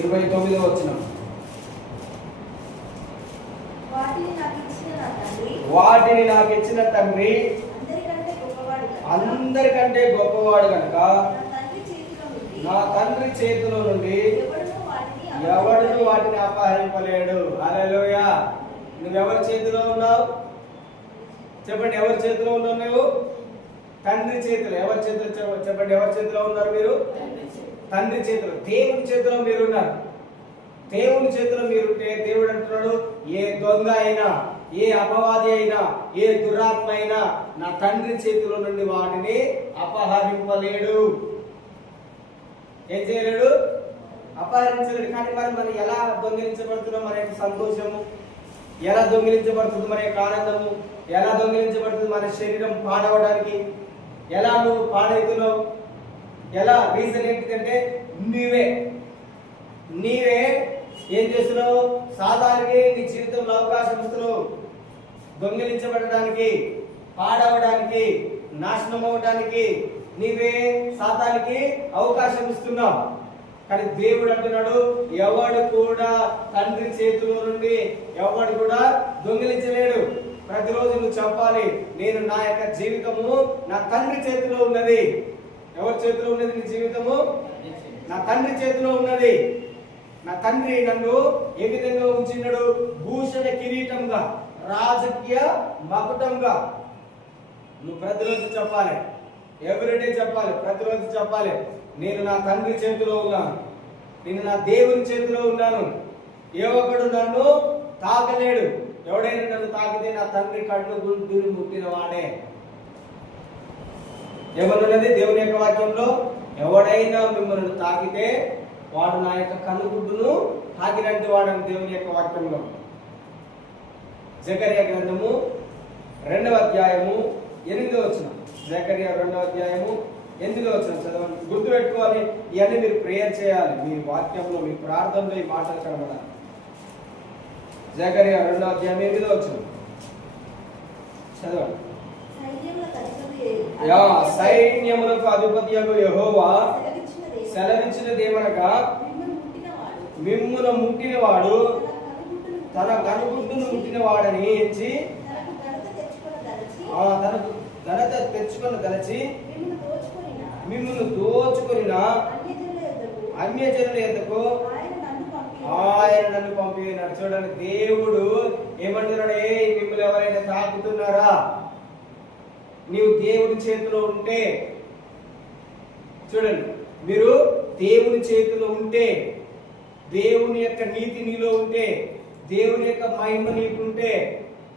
29వ వచనం. వాటిని నాకు ఇచ్చిన తండ్రి అందరికంటే గొప్పవాడు కనుక నా తండ్రి చేతిలో నుండి ఎవడును వాటిని అపహరింపలేడు. హల్లెలూయా. నువ్వెవరి చేతిలో ఉన్నావు? చెప్పండి, ఎవరి చేతిలో ఉన్నావు నువ్వు? తండ్రి చేతిలో. ఎవరి చేతిలో? చెప్పండి, ఎవరి చేతిలో ఉన్నారు మీరు? తండ్రి చేతిలో. దేవుని చేతిలో మీరు ఉన్నారు. దేవుని చేతిలో మీరుంటే దేవుడు అంటున్నాడు, ఏ దొంగ అయినా, ఏ అపవాది అయినా, ఏ దురాత్మ అయినా నా తండ్రి చేతిలో నుండి వాటిని అపహరింపలేడు. ఏం చేయలేడు? అపహరించలేడు. కానీ మరి ఎలా దొంగిలించబడుతున్నాం? మన యొక్క సంతోషము ఎలా దొంగిలించబడుతుంది? మన యొక్క ఆనందము ఎలా దొంగిలించబడుతుంది? మన శరీరం పాడవడానికి ఎలా నువ్వు పాడవుతున్నావు? ఎలా? రీజన్ ఏంటిదంటే నీవే ఏం చేస్తున్నావు? సాతానికి నీ జీవితంలో అవకాశం ఇస్తున్నావు. దొంగిలించబడడానికి, పాడవడానికి, నాశనం అవ్వడానికి నీవే సాతానికి అవకాశం ఇస్తున్నావు. కానీ దేవుడు అంటున్నాడు, ఎవడు కూడా తండ్రి చేతిలో నుండి ఎవడు కూడా దొంగిలించలేడు. ప్రతిరోజు నువ్వు చెప్పాలి, నేను నా యొక్క జీవితము నా తండ్రి చేతిలో ఉన్నది. ఎవరి చేతిలో ఉన్నది నీ జీవితము? నా తండ్రి చేతిలో ఉన్నది. నా తండ్రి నన్ను ఏ విధంగా ఉంచినాడు? భూషణ కిరీటంగా, రాజకీయ మకుటంగా. నువ్వు ప్రతిరోజు చెప్పాలి, ఎవ్రీడే చెప్పాలి, ప్రతిరోజు చెప్పాలి, నేను నా తండ్రి చేతిలో ఉన్నాను, నేను నా దేవుని చేతిలో ఉన్నాను. ఏ ఒక్కడు నన్ను తాకలేడు. ఎవడైనా నన్ను తాకితే నా తండ్రి కళ్ళు గుంటూరు ముట్టిన వాడే. ఏమన్నది దేవుని యొక్క వాక్యంలో? ఎవడైనా మిమ్మల్ని తాకితే వాడు నా యొక్క కనుగుడ్డును తాకినట్టు వాడని దేవుని యొక్క వాక్యంలో. జకర్యా గ్రంథము 2వ అధ్యాయము 8వ వచనం. జకర్యా 2వ అధ్యాయము 8వ వచనం చదవండి. గుర్తుపెట్టుకోవాలి, ఇవన్నీ మీరు ప్రేయర్ చేయాలి. మీ వాక్యంలో, మీ ప్రార్థనలో ఈ మాటలు కనబడాలి. జకర్యా 2వ అధ్యాయం 8వ వచనం చదవండి. సైన్యములకు అధిపతియగు యెహోవా సెలవిచ్చినదేమనగా, మిమ్మును ముట్టినవాడు తన కనుగుడ్డును ముట్టిన వాడని ఎంచి తనకు ఘనత తెచ్చుకొని దలచి మిమ్మును దోచుకొనిన అన్యజనుల యొద్దకు ఆయన నన్ను పంపినాడు. చూడండి, దేవుడు ఏమంటున్నాడు? మిమ్మల్ని ఎవరైనా తాకుతున్నారా? నీవు దేవుని చేతిలో ఉంటే, చూడండి, మీరు దేవుని చేతిలో ఉంటే, దేవుని యొక్క నీతి నీలో ఉంటే, దేవుని యొక్క మహిమ నీకుంటే,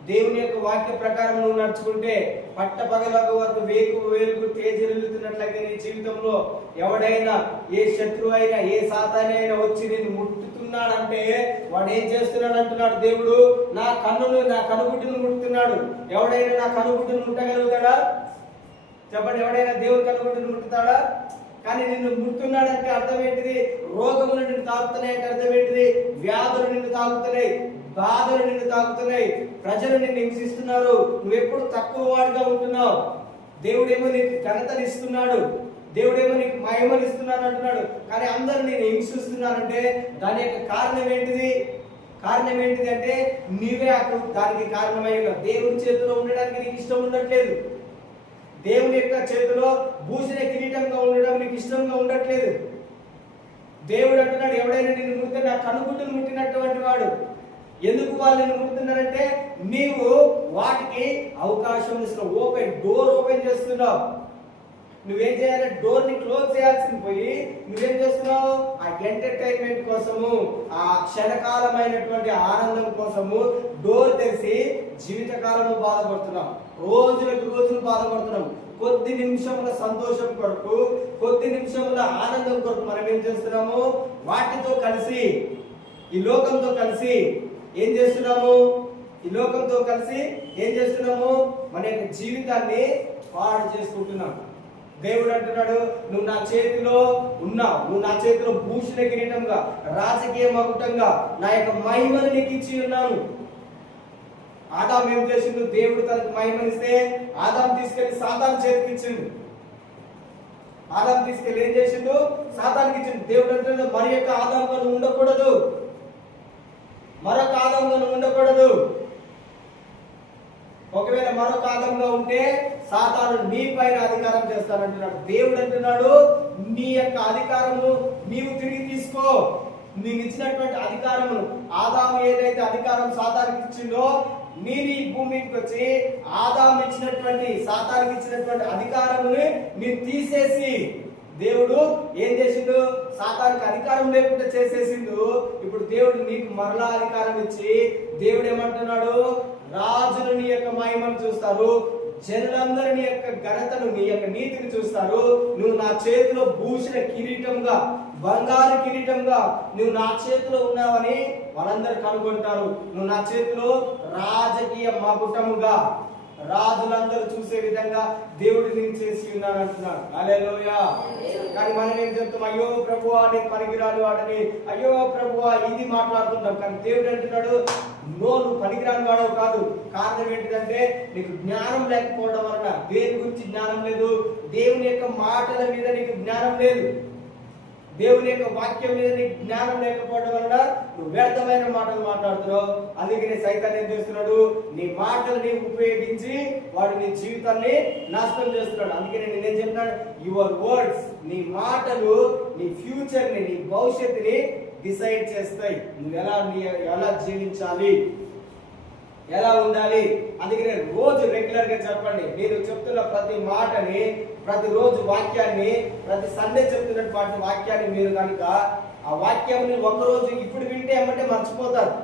దేవుని యొక్క వాక్య ప్రకారం నువ్వు నడుచుకుంటే, పట్టపగలకు వరకు వేలుకు తేజెల్లుతున్నట్లయితే నీ జీవితంలో ఎవడైనా, ఏ శత్రువు అయినా, ఏ సాతాని అయినా వచ్చి నేను ముట్టుతున్నాడంటే వాడు ఏం చేస్తున్నాడు అంటున్నాడు దేవుడు? నా కనుగుడ్డును ముట్టుతున్నాడు. ఎవడైనా నా కనుగుడ్డును ముట్టగలుగుతాడా? చెప్పండి, ఎవడైనా దేవుని కనుగుడ్డును ముట్టుతాడా? కానీ నిన్ను ముట్టున్నాడంటే అర్థం ఏంటిది? రోగములు నిన్ను తాకుతున్నాయంటే అర్థం ఏంటిది? వ్యాధులు నిన్ను తాకుతున్నాయి, బాధలు నిన్ను తాకుతున్నాయి, ప్రజలు నిన్ను హింసిస్తున్నారు, నువ్వెప్పుడు తక్కువ వాడిగా ఉంటున్నావు. దేవుడేమో నీకు ఘనతనిస్తున్నాడు, దేవుడేమో నీకు మహిమనిస్తున్నాడు అంటున్నాడు. కానీ అందరూ నేను హింసిస్తున్నారంటే దాని యొక్క కారణం ఏంటిది? కారణం ఏంటిది అంటే నీవే దానికి కారణమై ఉన్నావు. దేవుని చేతిలో ఉండడానికి నీకు ఇష్టం ఉండట్లేదు. దేవుని యొక్క చేతిలో భూషణ కిరీటంగా ఉండడం నీకు ఇష్టంగా ఉండట్లేదు. దేవుడు అంటున్నాడు, ఎవడైనా నిన్ను ముడితే నా కనుగుడ్డును ముట్టినటువంటి వాడు. ఎందుకు వాళ్ళు నిన్ను ముడుతున్నారంటే నీవు వాటికి అవకాశం ఇస్తున్నావు. డోర్ ఓపెన్ చేస్తున్నావు. నువ్వేం చేయాలి? డోర్ ని క్లోజ్ చేయాల్సింది పోయి నువ్వేం చేస్తున్నావు? ఆ ఎంటర్టైన్మెంట్ కోసము, ఆ క్షణకాలమైనటువంటి ఆనందం కోసము డోర్ తెరిచి జీవితకాలము బాధపడుతున్నాం, రోజులకు రోజులు బాధపడుతున్నాం. కొద్ది నిమిషముల సంతోషం కొరకు, కొద్ది నిమిషముల ఆనందం కొరకు మనం ఏం చేస్తున్నాము? వాటితో కలిసి, ఈ లోకంతో కలిసి ఏం చేస్తున్నాము? ఈ లోకంతో కలిసి ఏం చేస్తున్నాము? మన యొక్క జీవితాన్ని పాడు చేసుకుంటున్నాం. దేవుడు అంటున్నాడు, నువ్వు నా చేతిలో ఉన్నావు, నువ్వు నా చేతిలో భూషణ కిరీటంగా, రాజకీయ మకుటంగా నా యొక్క మహిమను నీకు ఇచ్చి ఉన్నాను. ఆదాం ఏం చేసిండు? దేవుడు తనకు మహిమనిస్తే ఆదాం తీసుకెళ్లి సాతాను చేతికి ఇచ్చిండు. ఆదాం తీసుకెళ్లి ఏం చేసిండు? సాతానికి ఇచ్చిండు. దేవుడు అంటున్నాడు, మరి యొక్క ఆదాంగా నువ్వు ఉండకూడదు, మరొక ఆదాంగా నువ్వు ఉండకూడదు. ఒకవేళ మరొక ఆదంగా ఉంటే సాతాను నీ పైన అధికారం చేస్తానంటున్నాడు. దేవుడు అంటున్నాడు, నీ యొక్క అధికారము నీవు తిరిగి తీసుకో. నీకు ఇచ్చినటువంటి అధికారము, ఆదాము ఏదైతే అధికారం సాతానికి ఇచ్చిందో, నీ భూమికి వచ్చి ఆదాము ఇచ్చినటువంటి, సాతానికి ఇచ్చినటువంటి అధికారముని నేను తీసేసి, దేవుడు ఏం చేసిండు? సాతానికి అధికారం లేకుండా చేసేసిండు. ఇప్పుడు దేవుడు నీకు మరలా అధికారం ఇచ్చి, దేవుడు ఏమంటున్నాడు? రాజులు నీ యొక్క మహిమను చూస్తారు, జనులందరూ నీ యొక్క ఘనతను, నీ యొక్క నీతిని చూస్తారు. నువ్వు నా చేతిలో భూషణ కిరీటంగా, బంగారు కిరీటంగా నువ్వు నా చేతిలో ఉన్నావని వాళ్ళందరూ కనుగొంటారు. నువ్వు నా చేతిలో రాజకీయ మకుటముగా, రాజులందరూ చూసే విధంగా దేవుడు నేను చేసి ఉన్నాను అంటున్నాడు. హల్లెలూయా. కానీ మనం ఏం చెప్తాం? అయ్యో ప్రభువా నేను పనికిరాని వాడని, అయ్యో ప్రభువా ఇది మాట్లాడుతుంటాం. కానీ దేవుడు అంటున్నాడు, నువ్వు పనికిరాని వాడవు కాదు. కారణం ఏంటిదంటే నీకు జ్ఞానం లేకపోవడం వలన. దేని గురించి జ్ఞానం లేదు? దేవుని యొక్క మాటల మీద నీకు జ్ఞానం లేదు. దేవుని యొక్క వాక్యం మీద నీకు జ్ఞానం లేకపోవడం వలన నువ్వు వ్యర్థమైన మాటలు మాట్లాడుతున్నావు. అందుకని సైతాన్ ఏం చేస్తున్నాడు? నీ మాటల్ని ఉపయోగించి వాడు నీ జీవితాన్ని నాశనం చేస్తున్నాడు. అందుకని నేనేం చెప్తున్నాడు? యువర్ వర్డ్స్, నీ మాటలు నీ ఫ్యూచర్ని, నీ భవిష్యత్తుని డిసైడ్ చేస్తాయి. నువ్వు ఎలా జీవించాలి, ఎలా ఉండాలి. అందుకనే రోజు రెగ్యులర్ గా చెప్పండి. నేను చెప్తున్న ప్రతి మాటని, ప్రతిరోజు వాక్యాన్ని, ప్రతి సండే చెప్తున్నటువంటి వాక్యాన్ని మీరు కనుక ఆ వాక్యాన్ని ఒకరోజు ఇప్పుడు వింటే ఏమంటే మర్చిపోతారు.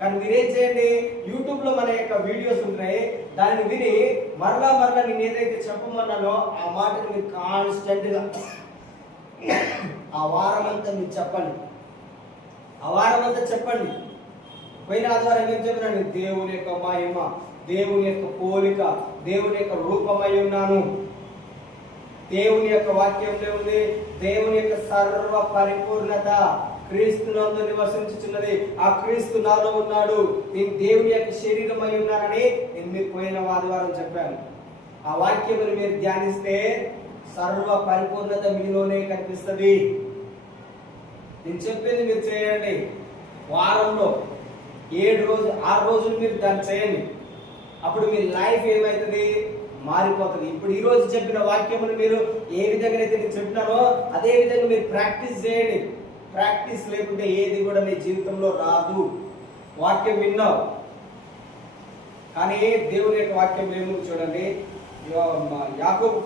కానీ మీరేం చేయండి? యూట్యూబ్ లో మన యొక్క వీడియోస్ ఉన్నాయి, దాన్ని విని మరలా నేను ఏదైతే చెప్పమన్నానో ఆ మాటని మీరు కాన్స్టెంట్ గా ఆ వారం అంతా మీరు చెప్పండి. ఆ వారం అంతా చెప్పండి. పోయిన ఆదివారం ఏం చెప్పినాను? దేవుని యొక్క మహిమ, దేవుని యొక్క పోలిక, దేవుని యొక్క రూపమై ఉన్నాను. దేవుని యొక్క వాక్యంలో ఉంది దేవుని యొక్క సర్వ పరిపూర్ణత క్రీస్తునందు నివసించుచున్నది. ఆ క్రీస్తు నాలో ఉన్నాడు, నేను దేవుని యొక్క శరీరమై ఉన్నానని నేను మీకు పోయిన ఆదివారం చెప్పాను. ఆ వాక్యమును మీరు ధ్యానిస్తే సర్వ పరిపూర్ణత మీలోనే కనిపిస్తుంది. నేను చెప్పేది మీరు చేయండి. వారంలో 7 రోజులు 6 రోజులు మీరు దాన్ని చేయండి. అప్పుడు మీ లైఫ్ ఏమవుతుంది? మారిపోతుంది. ఇప్పుడు ఈ రోజు చెప్పిన వాక్యములు మీరు ఏ విధంగా అయితే నేను చెప్పినానో అదే విధంగా మీరు ప్రాక్టీస్ చేయండి. ప్రాక్టీస్ లేకుంటే ఏది కూడా నీ జీవితంలో రాదు. వాక్యం విన్నావు కానీ దేవుని యొక్క వాక్యం ఏమో చూడండి. యాకోబు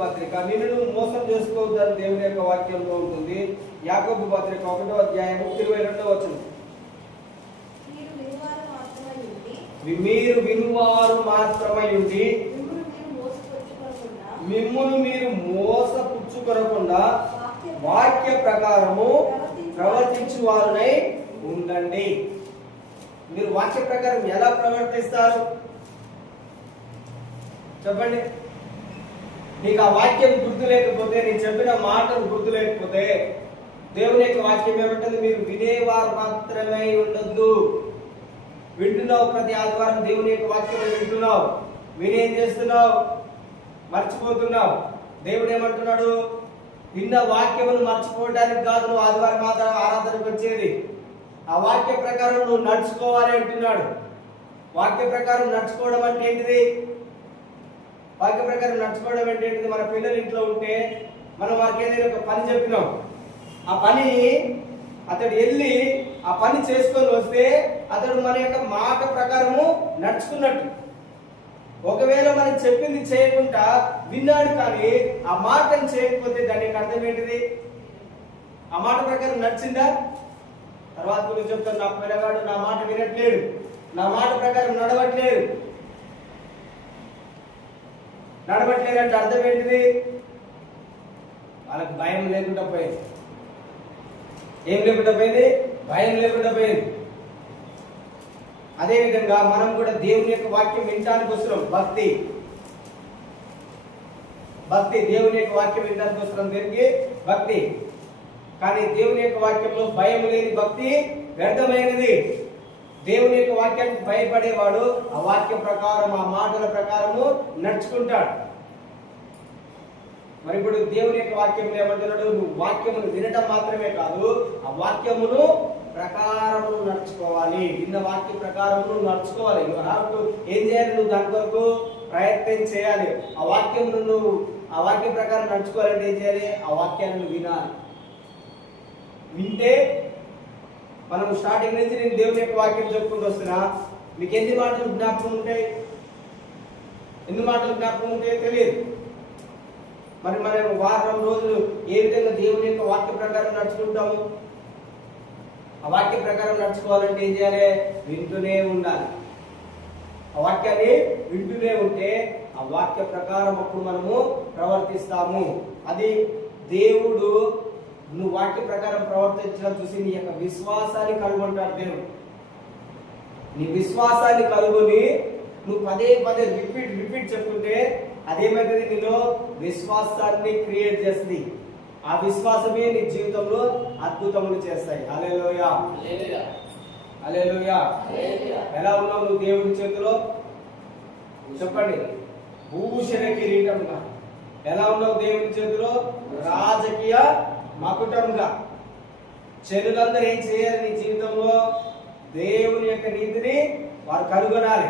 పత్రిక నిన్ను నువ్వు మోసం చేసుకోవద్దని దేవుని యొక్క వాక్యంలో ఉంటుంది. యాకోబు పత్రిక 1వ అధ్యాయం 22వ వచనం. మీరు వినువారు మాత్రమై ఉండి మిమ్మును మీరు మోసపుచ్చుకొనకుండా వాక్య ప్రకారము ప్రవర్తించు వారునై ఉండండి. మీరు వాక్య ప్రకారం ఎలా ప్రవర్తిస్తారు చెప్పండి. నీకు ఆ వాక్యం గుర్తు లేకపోతే, నేను చెప్పిన మాటలు గుర్తు లేకపోతే, దేవుని యొక్క వాక్యం ఏమంటుంది? మీరు వినేవారు మాత్రమే ఉండొద్దు. వింటున్నావు, ప్రతి ఆదివారం దేవుని యొక్క వాక్యం వింటున్నావు, వినేం చేస్తున్నావు? మర్చిపోతున్నావు. దేవుడు ఏమంటున్నాడు? విన్న వాక్యమును మర్చిపోవడానికి కాదు నువ్వు ఆదివారం ఆరాధనకు వచ్చేది. ఆ వాక్య ప్రకారం నువ్వు నడుచుకోవాలి అంటున్నాడు. వాక్య ప్రకారం నడుచుకోవడం అంటే ఏంటిది? వాక్య ప్రకారం నడుచుకోవడం అంటే ఏంటిది? మన పిల్లలు ఇంట్లో ఉంటే మనం వారికి ఏదైనా ఒక పని చెప్పినాం, ఆ పని అతడు వెళ్ళి ఆ పని చేసుకొని వస్తే అతడు మన యొక్క మాట ప్రకారము నడుచుకున్నట్టు. ఒకవేళ మనం చెప్పింది చేయకుండా విన్నాడు కానీ ఆ మాటను చేయకపోతే దానికి అర్థం ఏంటిది? ఆ మాట ప్రకారం నడిచిందా? తర్వాత గురించి చెప్తాను, నా పిల్లగాడు నా మాట వినట్లేడు, నా మాట ప్రకారం నడవట్లేదు అంటే అర్థం ఏంటిది? వాళ్ళకి భయం లేకుండా పోయింది. ఏం లేకుండా పోయింది? భయం లేకుండా పోయింది. అదేవిధంగా మనం కూడా దేవుని యొక్క వాక్యం వినడానికి వస్తున్నాం. భక్తి దేవుని యొక్క వాక్యం వినడానికి వస్తున్నాం. దీనికి భక్తి. కానీ దేవుని యొక్క వాక్యంలో భయం లేని భక్తి వ్యర్థమైనది. దేవుని యొక్క వాక్యానికి భయపడేవాడు ఆ వాక్యం ప్రకారం, ఆ మాటల ప్రకారము నడుచుకుంటాడు. మరి ఇప్పుడు దేవుని యొక్క వాక్యంలో ఏమంటున్నాడు? నువ్వు వాక్యమును వినడం మాత్రమే కాదు, ఆ వాక్యమును ప్రకారము నడుచుకోవాలి. విన్న వాక్య ప్రకారము నడుచుకోవాలి. ఏం చేయాలి? నువ్వు దాని కొరకు ప్రయత్నం చేయాలి. ఆ వాక్యమును నువ్వు ఆ వాక్యం ప్రకారం నడుచుకోవాలంటే ఏం చేయాలి? ఆ వాక్యాన్ని వినాలి. వింటే మనం స్టార్టింగ్ నుంచి నేను దేవుని యొక్క వాక్యం చెప్పుకుంటూ వస్తున్నా. మీకు ఎన్ని మాటలు జ్ఞాపకం ఉంటాయి? తెలియదు. మరి మనం వారం రోజులు ఏ విధంగా దేవుని యొక్క వాక్య ప్రకారం నడుచుకుంటాము? ఆ వాక్య ప్రకారం నడుచుకోవాలంటే ఏం చేయాలి? వింటూనే ఉండాలి. ఆ వాక్యాన్ని వింటూనే ఉంటే ఆ వాక్య ప్రకారం అప్పుడు మనము ప్రవర్తిస్తాము. అది దేవుడు నువ్వు వాక్య ప్రకారం ప్రవర్తించడం చూసి నీ యొక్క విశ్వాసాన్ని కనుగొంటాడు దేవుడు. నీ విశ్వాసాన్ని కనుగొని నువ్వు పదే రిపీట్ చెప్తుంటే అదేమైతుంది? నీలో విశ్వాసాన్ని క్రియేట్ చేస్తుంది. ఆ విశ్వాసమే నీ జీవితంలో అద్భుతములు చేస్తాయి. హల్లెలూయా. ఎలా ఉన్నావు నువ్వు దేవుని చేతిలో? చెప్పండి. భూషణ కిరీటంగా ఎలా ఉన్నావు దేవుని చేతిలో? రాజకీయ మకుటంగా. చెరులందరూ ఏం చేయాలి నీ జీవితంలో? దేవుని యొక్క నీతిని వారు కనుగొనాలి.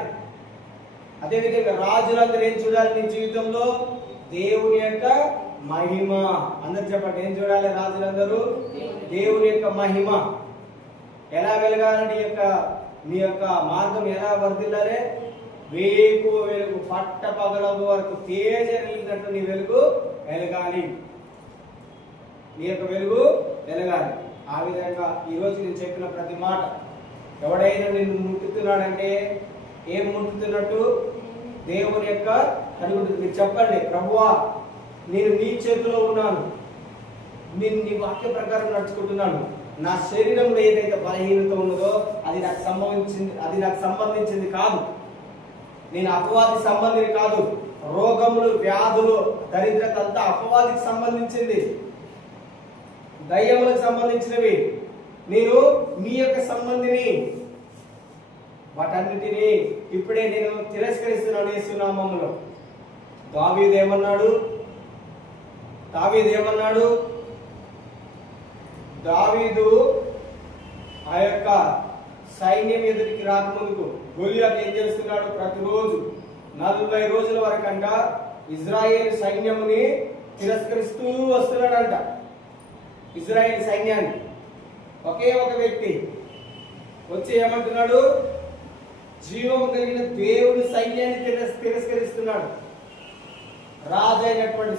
అదేవిధంగా రాజులందరూ ఏం చూడాలి నీ జీవితంలో? దేవుని యొక్క మహిమ. అందరు చెప్పండి, ఏం చూడాలి రాజులందరూ? దేవుని యొక్క మహిమ. ఎలా వెలగాలి? నీ యొక్క మార్గం ఎలా వర్ధిల్లాలి? వేకువ వెలుగు పట్ట పగలగు వరకు తేజరిల్లినట్టు నీ వెలుగు వెలగాలి. నీ యొక్క వెలుగు వెలగాలి. ఆ విధంగా ఈరోజు నేను చెప్పిన ప్రతి మాట ఎవడైనా నిన్ను ముట్టుతున్నాడంటే ఏం ముట్టుతున్నట్టు? దేవుని యొక్క అడుగుతుంది. మీరు చెప్పండి, ప్రభువా నేను నీ చేతిలో ఉన్నాను, నేను నీ వాక్య ప్రకారం నడుచుకుంటున్నాను. నా శరీరంలో ఏదైతే బలహీనత ఉన్నదో అది నాకు సంబంధించింది కాదు. నేను అపవాదికి సంబంధించి కాదు. రోగములు, వ్యాధులు, దరిద్రత అంతా అపవాదికి సంబంధించింది, దయ్యములకు సంబంధించినవి. నేను మీ యొక్క సంబంధిని. వాటన్నిటినీ ఇప్పుడే నేను తిరస్కరిస్తున్నాను యేసు నామములో. దావీదు ఏమన్నాడు? దావీదు ఆ యొక్క సైన్యం ఎదుటికి రాకముందుకు గొలియాతు ఏం చేస్తున్నాడు? ప్రతిరోజు 40 రోజుల వరకంట ఇజ్రాయేల్ సైన్యముని తిరస్కరిస్తూ వస్తున్నాడంట. ఇజ్రాయెల్ సైన్యాన్ని. ఒకే ఒక వ్యక్తి వచ్చి ఏమంటున్నాడు? జీవం కలిగిన దేవుని సైన్యాన్ని తిరస్కరిస్తున్నాడు. రాజు అయినటువంటి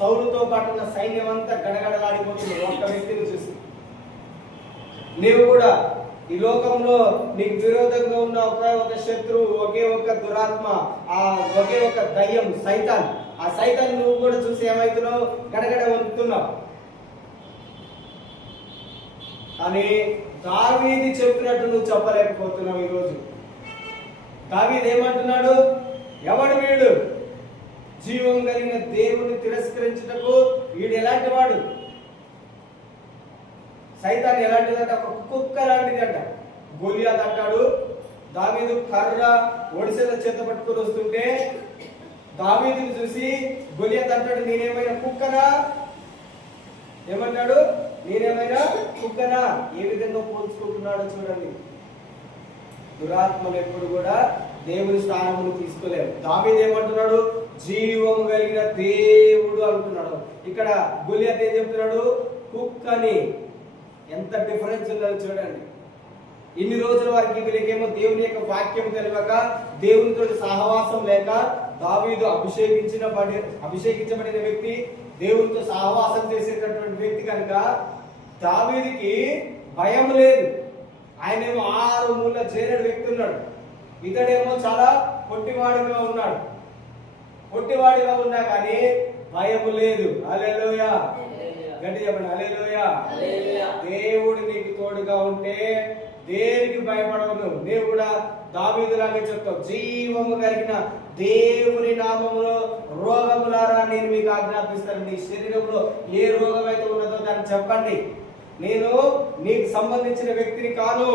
సౌలుతో పాటు ఉన్న సైన్యం అంతా గడగడలాడిపోతుంది ఒక్క వ్యక్తిని చూసి. నీవు కూడా ఈ లోకంలో నీకు విరోధంగా ఉన్న ఒక శత్రువు, ఒకే ఒక దురాత్మ, ఆ ఒకే ఒక దయ్యం సైతాన్. ఆ సైతాన్ నువ్వు కూడా చూసి ఏమవుతున్నావు? గడగడ వణుకుతున్నావు. కానీ దావీదు చెప్పినట్టు నువ్వు చెప్పలేకపోతున్నావు. ఈరోజు దావీదు ఏమంటున్నాడు? ఎవడు వీడు? జీవం కలిగిన దేవుని తిరస్కరించుటకు వీడు ఎలాంటి వాడు? సైతాన్ ఎలాంటిదంట? ఒక కుక్క లాంటిదంట. గొలియాత్ అంటాడు, దావీదు కర్ర ఒడిసెల చేత పట్టుకొని వస్తుంటే దావీదుని చూసి గొలియాత్ అంటాడు, నేనేమైనా కుక్కనా? ఏమంటాడు? నేనేమైనా కుక్కనా? ఏ విధంగా పోల్చుకుంటున్నాడో చూడండి. దురాత్మలు ఎప్పుడు కూడా దేవుని స్థానమును తీసుకోలేరు. దావీదు ఏమంటున్నాడు? జీవము కలిగిన దేవుడు అంటున్నాడు. ఇక్కడ గొలియాత్ ఏం చెప్తున్నాడు? కుక్కని. ఎంత డిఫరెన్స్ ఉందో చూడండి. ఇన్ని రోజుల వరకు వీళ్ళకేమో దేవుని యొక్క వాక్యం తెలియక, దేవునితో సహవాసం లేక, దావీదు అభిషేకించబడిన వ్యక్తి, దేవునితో సహవాసం చేసేటటువంటి వ్యక్తి కనుక దావీదుకి భయం లేదు. ఆయనేమో 6 మూల చేరేడు వ్యక్తి ఉన్నాడు. ఇతడేమో చాలా పొట్టివాడిగా ఉన్నాడు. పొట్టివాడిగా ఉన్నా కానీ భయము లేదు. హల్లెలూయా, గట్టి చెప్పండి హల్లెలూయా. దేవుడు నీకు తోడుగా ఉంటే దేనికి భయపడవు నువ్వు. నీవు కూడా దావీదులాగా చెప్తావు, జీవము కలిగిన దేవుని నామములో రోగములారా నేను మీకు ఆజ్ఞాపిస్తాను. నీ శరీరంలో ఏ రోగం అయితే ఉన్నదో దాన్ని చెప్పండి. నేను నీకు సంబంధించిన వ్యక్తిని కాను,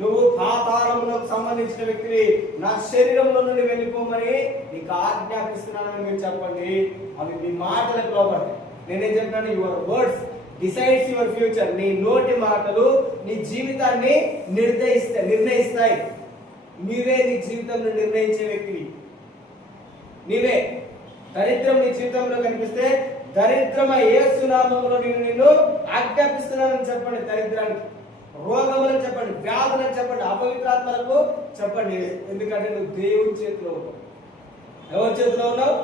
నువ్వు పాతాళములకు సంబంధించిన వ్యక్తివి. నా శరీరంలో నుండి వెళ్ళిపోమని నీకు ఆజ్ఞాపిస్తున్నానని మీరు చెప్పండి. అవి మీ మాటలకు లోపడతాయి. నేనేం చెప్తున్నాను? Your words decides your future. నీ నోటి మాటలు నీ జీవితాన్ని నిర్ణయిస్తాయి. నీవే నీ జీవితంలో నిర్ణయించే వ్యక్తివి. నీవే. దరిద్రం నీ జీవితంలో కనిపిస్తే దరిద్రమ యేసు నామములో నిన్ను ఆజ్ఞాపిస్తున్నానని చెప్పండి. దరిద్రానికి, రోగములను చెప్పండి, వ్యాధులను చెప్పండి, అపవిత్రాత్మలకు చెప్పండి. ఎందుకంటే నువ్వు దేవుని చేతిలో ఉన్నావు. ఎవరి చేతిలో ఉన్నావు?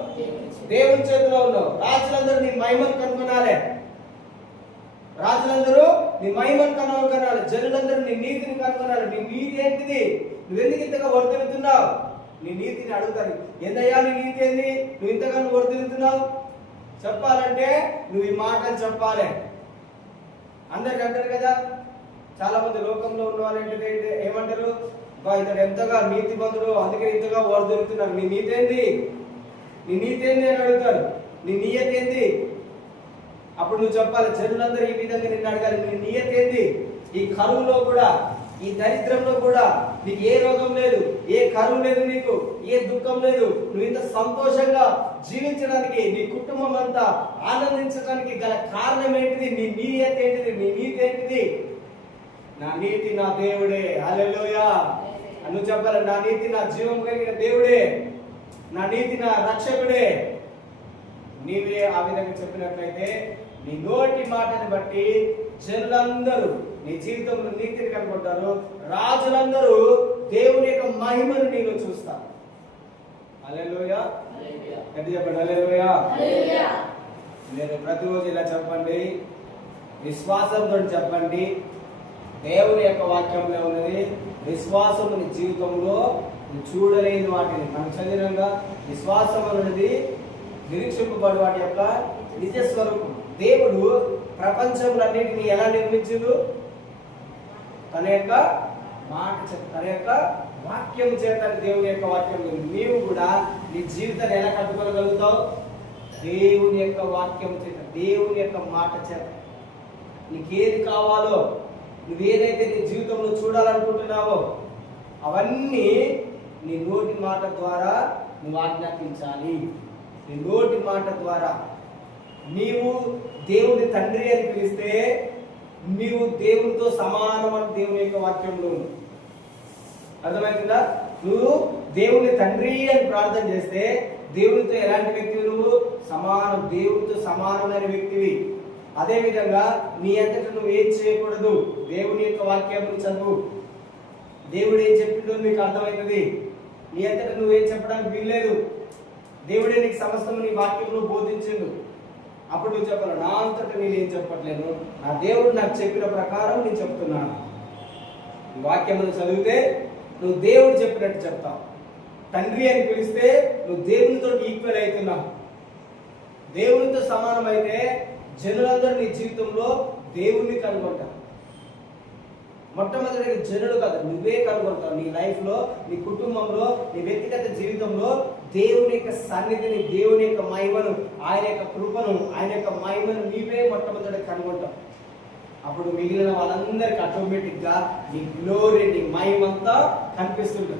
దేవుని చేతిలో ఉన్నావు. రాజులందరూ నీ మహిమను కనుగొనాలి. రాజులందరూ నీ మహిమను కనుగొనాలి. జనులందరూ నీ నీతిని కనుగొనాలి. నీ నీతి ఏంటిది? నువ్వెందుకు ఇంతగా వర్తిల్లుతున్నావు? నీ నీతిని అడుగుతారు. ఎందయ్యా నీ నీతి ఏంది? నువ్వు ఇంతగా వర్తిల్లుతున్నావు చెప్పాలంటే నువ్వు ఈ మాటలు చెప్పాలి. అందరికి అంటారు కదా, చాలా మంది లోకంలో ఉన్న వాళ్ళంటే ఏమంటారు? ఇతడు ఎంతగా నీతిమంతుడు, అందుకే ఇంతగా వర్ధిల్లుతున్నారు. నీ నీతి ఏంది? నీ నీతి ఏంది అని అడుగుతారు. నీ నియత ఏంది? అప్పుడు నువ్వు చెప్పాలి. జనులందరూ ఈ విధంగా నిన్ను అడగాలి, నీ నియత ఏంది? ఈ కరువులో కూడా, ఈ దరిద్రంలో కూడా నీకు ఏ రోగం లేదు, ఏ కరువు లేదు, నీకు ఏ దుఃఖం లేదు. నువ్వు ఇంత సంతోషంగా జీవించడానికి, నీ కుటుంబం అంతా ఆనందించడానికి గల కారణం ఏంటిది? నీ నియత ఏంటిది? నీ నీతి ఏంటిది? నా నీతి నా దేవుడే. హల్లెలూయా. నువ్వు చెప్పాలి, నా నీతి నా జీవం కలిగిన దేవుడే, నా నీతి నా రక్షకుడే. నీవే ఆ విధంగా చెప్పినట్లయితే నీ నోటి మాటని బట్టి జనులందరూ నీ జీవితంలో నీతిని కనుకుంటారు. రాజులందరూ దేవుని యొక్క మహిమను నీలో చూస్తారు. హల్లెలూయా. గట్టి చెప్పండి హల్లెలూయా. మీరు ప్రతిరోజు ఇలా చెప్పండి, విశ్వాసంతో చెప్పండి. దేవుని యొక్క వాక్యంలో ఉన్నది విశ్వాసం నీ జీవితంలో చూడలేని వాటిని మనం చదివినంగా విశ్వాసం అనేది నిరీక్షింపబడి వాటి యొక్క నిజ స్వరూపం. దేవుడు ప్రపంచంలన్నింటినీ ఎలా నిర్మించిండు? తన యొక్క మాట చేత, తన యొక్క వాక్యం చేత. దేవుని యొక్క వాక్యం. నీవు కూడా నీ జీవితాన్ని ఎలా కట్టుకోగలుగుతావు? దేవుని యొక్క వాక్యం చేత, దేవుని యొక్క మాట చేత. నీకేది కావాలో, నువ్వేదైతే నీ జీవితంలో చూడాలనుకుంటున్నావో అవన్నీ నీ నోటి మాట ద్వారా నువ్వు ఆజ్ఞాపించాలి. నీ నోటి మాట ద్వారా. నీవు దేవుని తండ్రి అని పిలిస్తే నీవు దేవునితో సమానమని దేవుని యొక్క వాక్యంలో ఉంది. అర్థమవుతుందా? నువ్వు దేవుని తండ్రి అని ప్రార్థన చేస్తే దేవునితో ఎలాంటి వ్యక్తివి? నువ్వు సమానం, దేవునితో సమానమైన వ్యక్తివి. అదే విధంగా నీ అంతటా నువ్వు ఏం చేయకూడదు. దేవుని యొక్క వాక్యాన్ని చదువు. దేవుడు ఏం చెప్పిందో నీకు అర్థమవుతుంది. నీ అంతటా నువ్వేం చెప్పడానికి వీల్లేదు. దేవుడే నీకు సమస్తం నీ వాక్యంలో బోధించిండు. అప్పుడు నువ్వు చెప్పాలి, నా అంతటా నేనేం చెప్పట్లేదు, నా దేవుడు నాకు చెప్పిన ప్రకారం నేను చెప్తున్నాను. ఈ వాక్యమును చదివితే నువ్వు దేవుడు చెప్పినట్టు చెప్తావు. తండ్రి అని పిలిస్తే నువ్వు దేవునితో ఈక్వల్ అవుతున్నావు. దేవునితో సమానమైతే జనులందరూ నీ జీవితంలో దేవుణ్ణి కనుగొంటారు. మొట్టమొదటి జనులు కాదు, నువ్వే కనుగొంటావు. నీ లైఫ్లో, నీ కుటుంబంలో, నీ వ్యక్తిగత జీవితంలో దేవుని యొక్క సన్నిధిని, దేవుని యొక్క మహిమను, ఆయన యొక్క కృపను, ఆయన యొక్క మహిమను నీవే మొట్టమొదటి కనుగొంటావు. అప్పుడు మిగిలిన వాళ్ళందరికీ ఆటోమేటిక్గా నీ గ్లోరీ, నీ మహిమంతా కనిపిస్తుంది.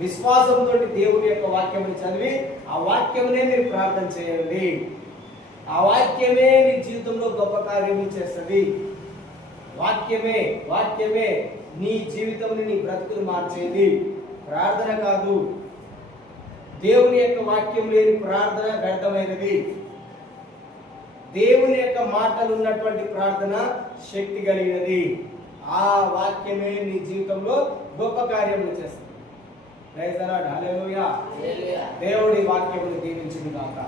విశ్వాసంతో దేవుని యొక్క వాక్యముని చదివి ఆ వాక్యమునే మీరు ప్రార్థన చేయండి. ఆ వాక్యమే నీ జీవితంలో గొప్ప కార్యము చేస్తుంది. వాక్యమే నీ జీవితంని, నీ బ్రతుకులు మార్చేది. ప్రార్థన కాదు. దేవుని యొక్క వాక్యం లేని ప్రార్థన వ్యర్థమైనది. దేవుని యొక్క మాటలు ఉన్నటువంటి ప్రార్థన శక్తి కలిగినది. ఆ వాక్యమే నీ జీవితంలో గొప్ప కార్యములు చేస్తుంది. Praise the lord. హల్లెలూయా. దేవుడి వాక్యమును దీవించును గాక.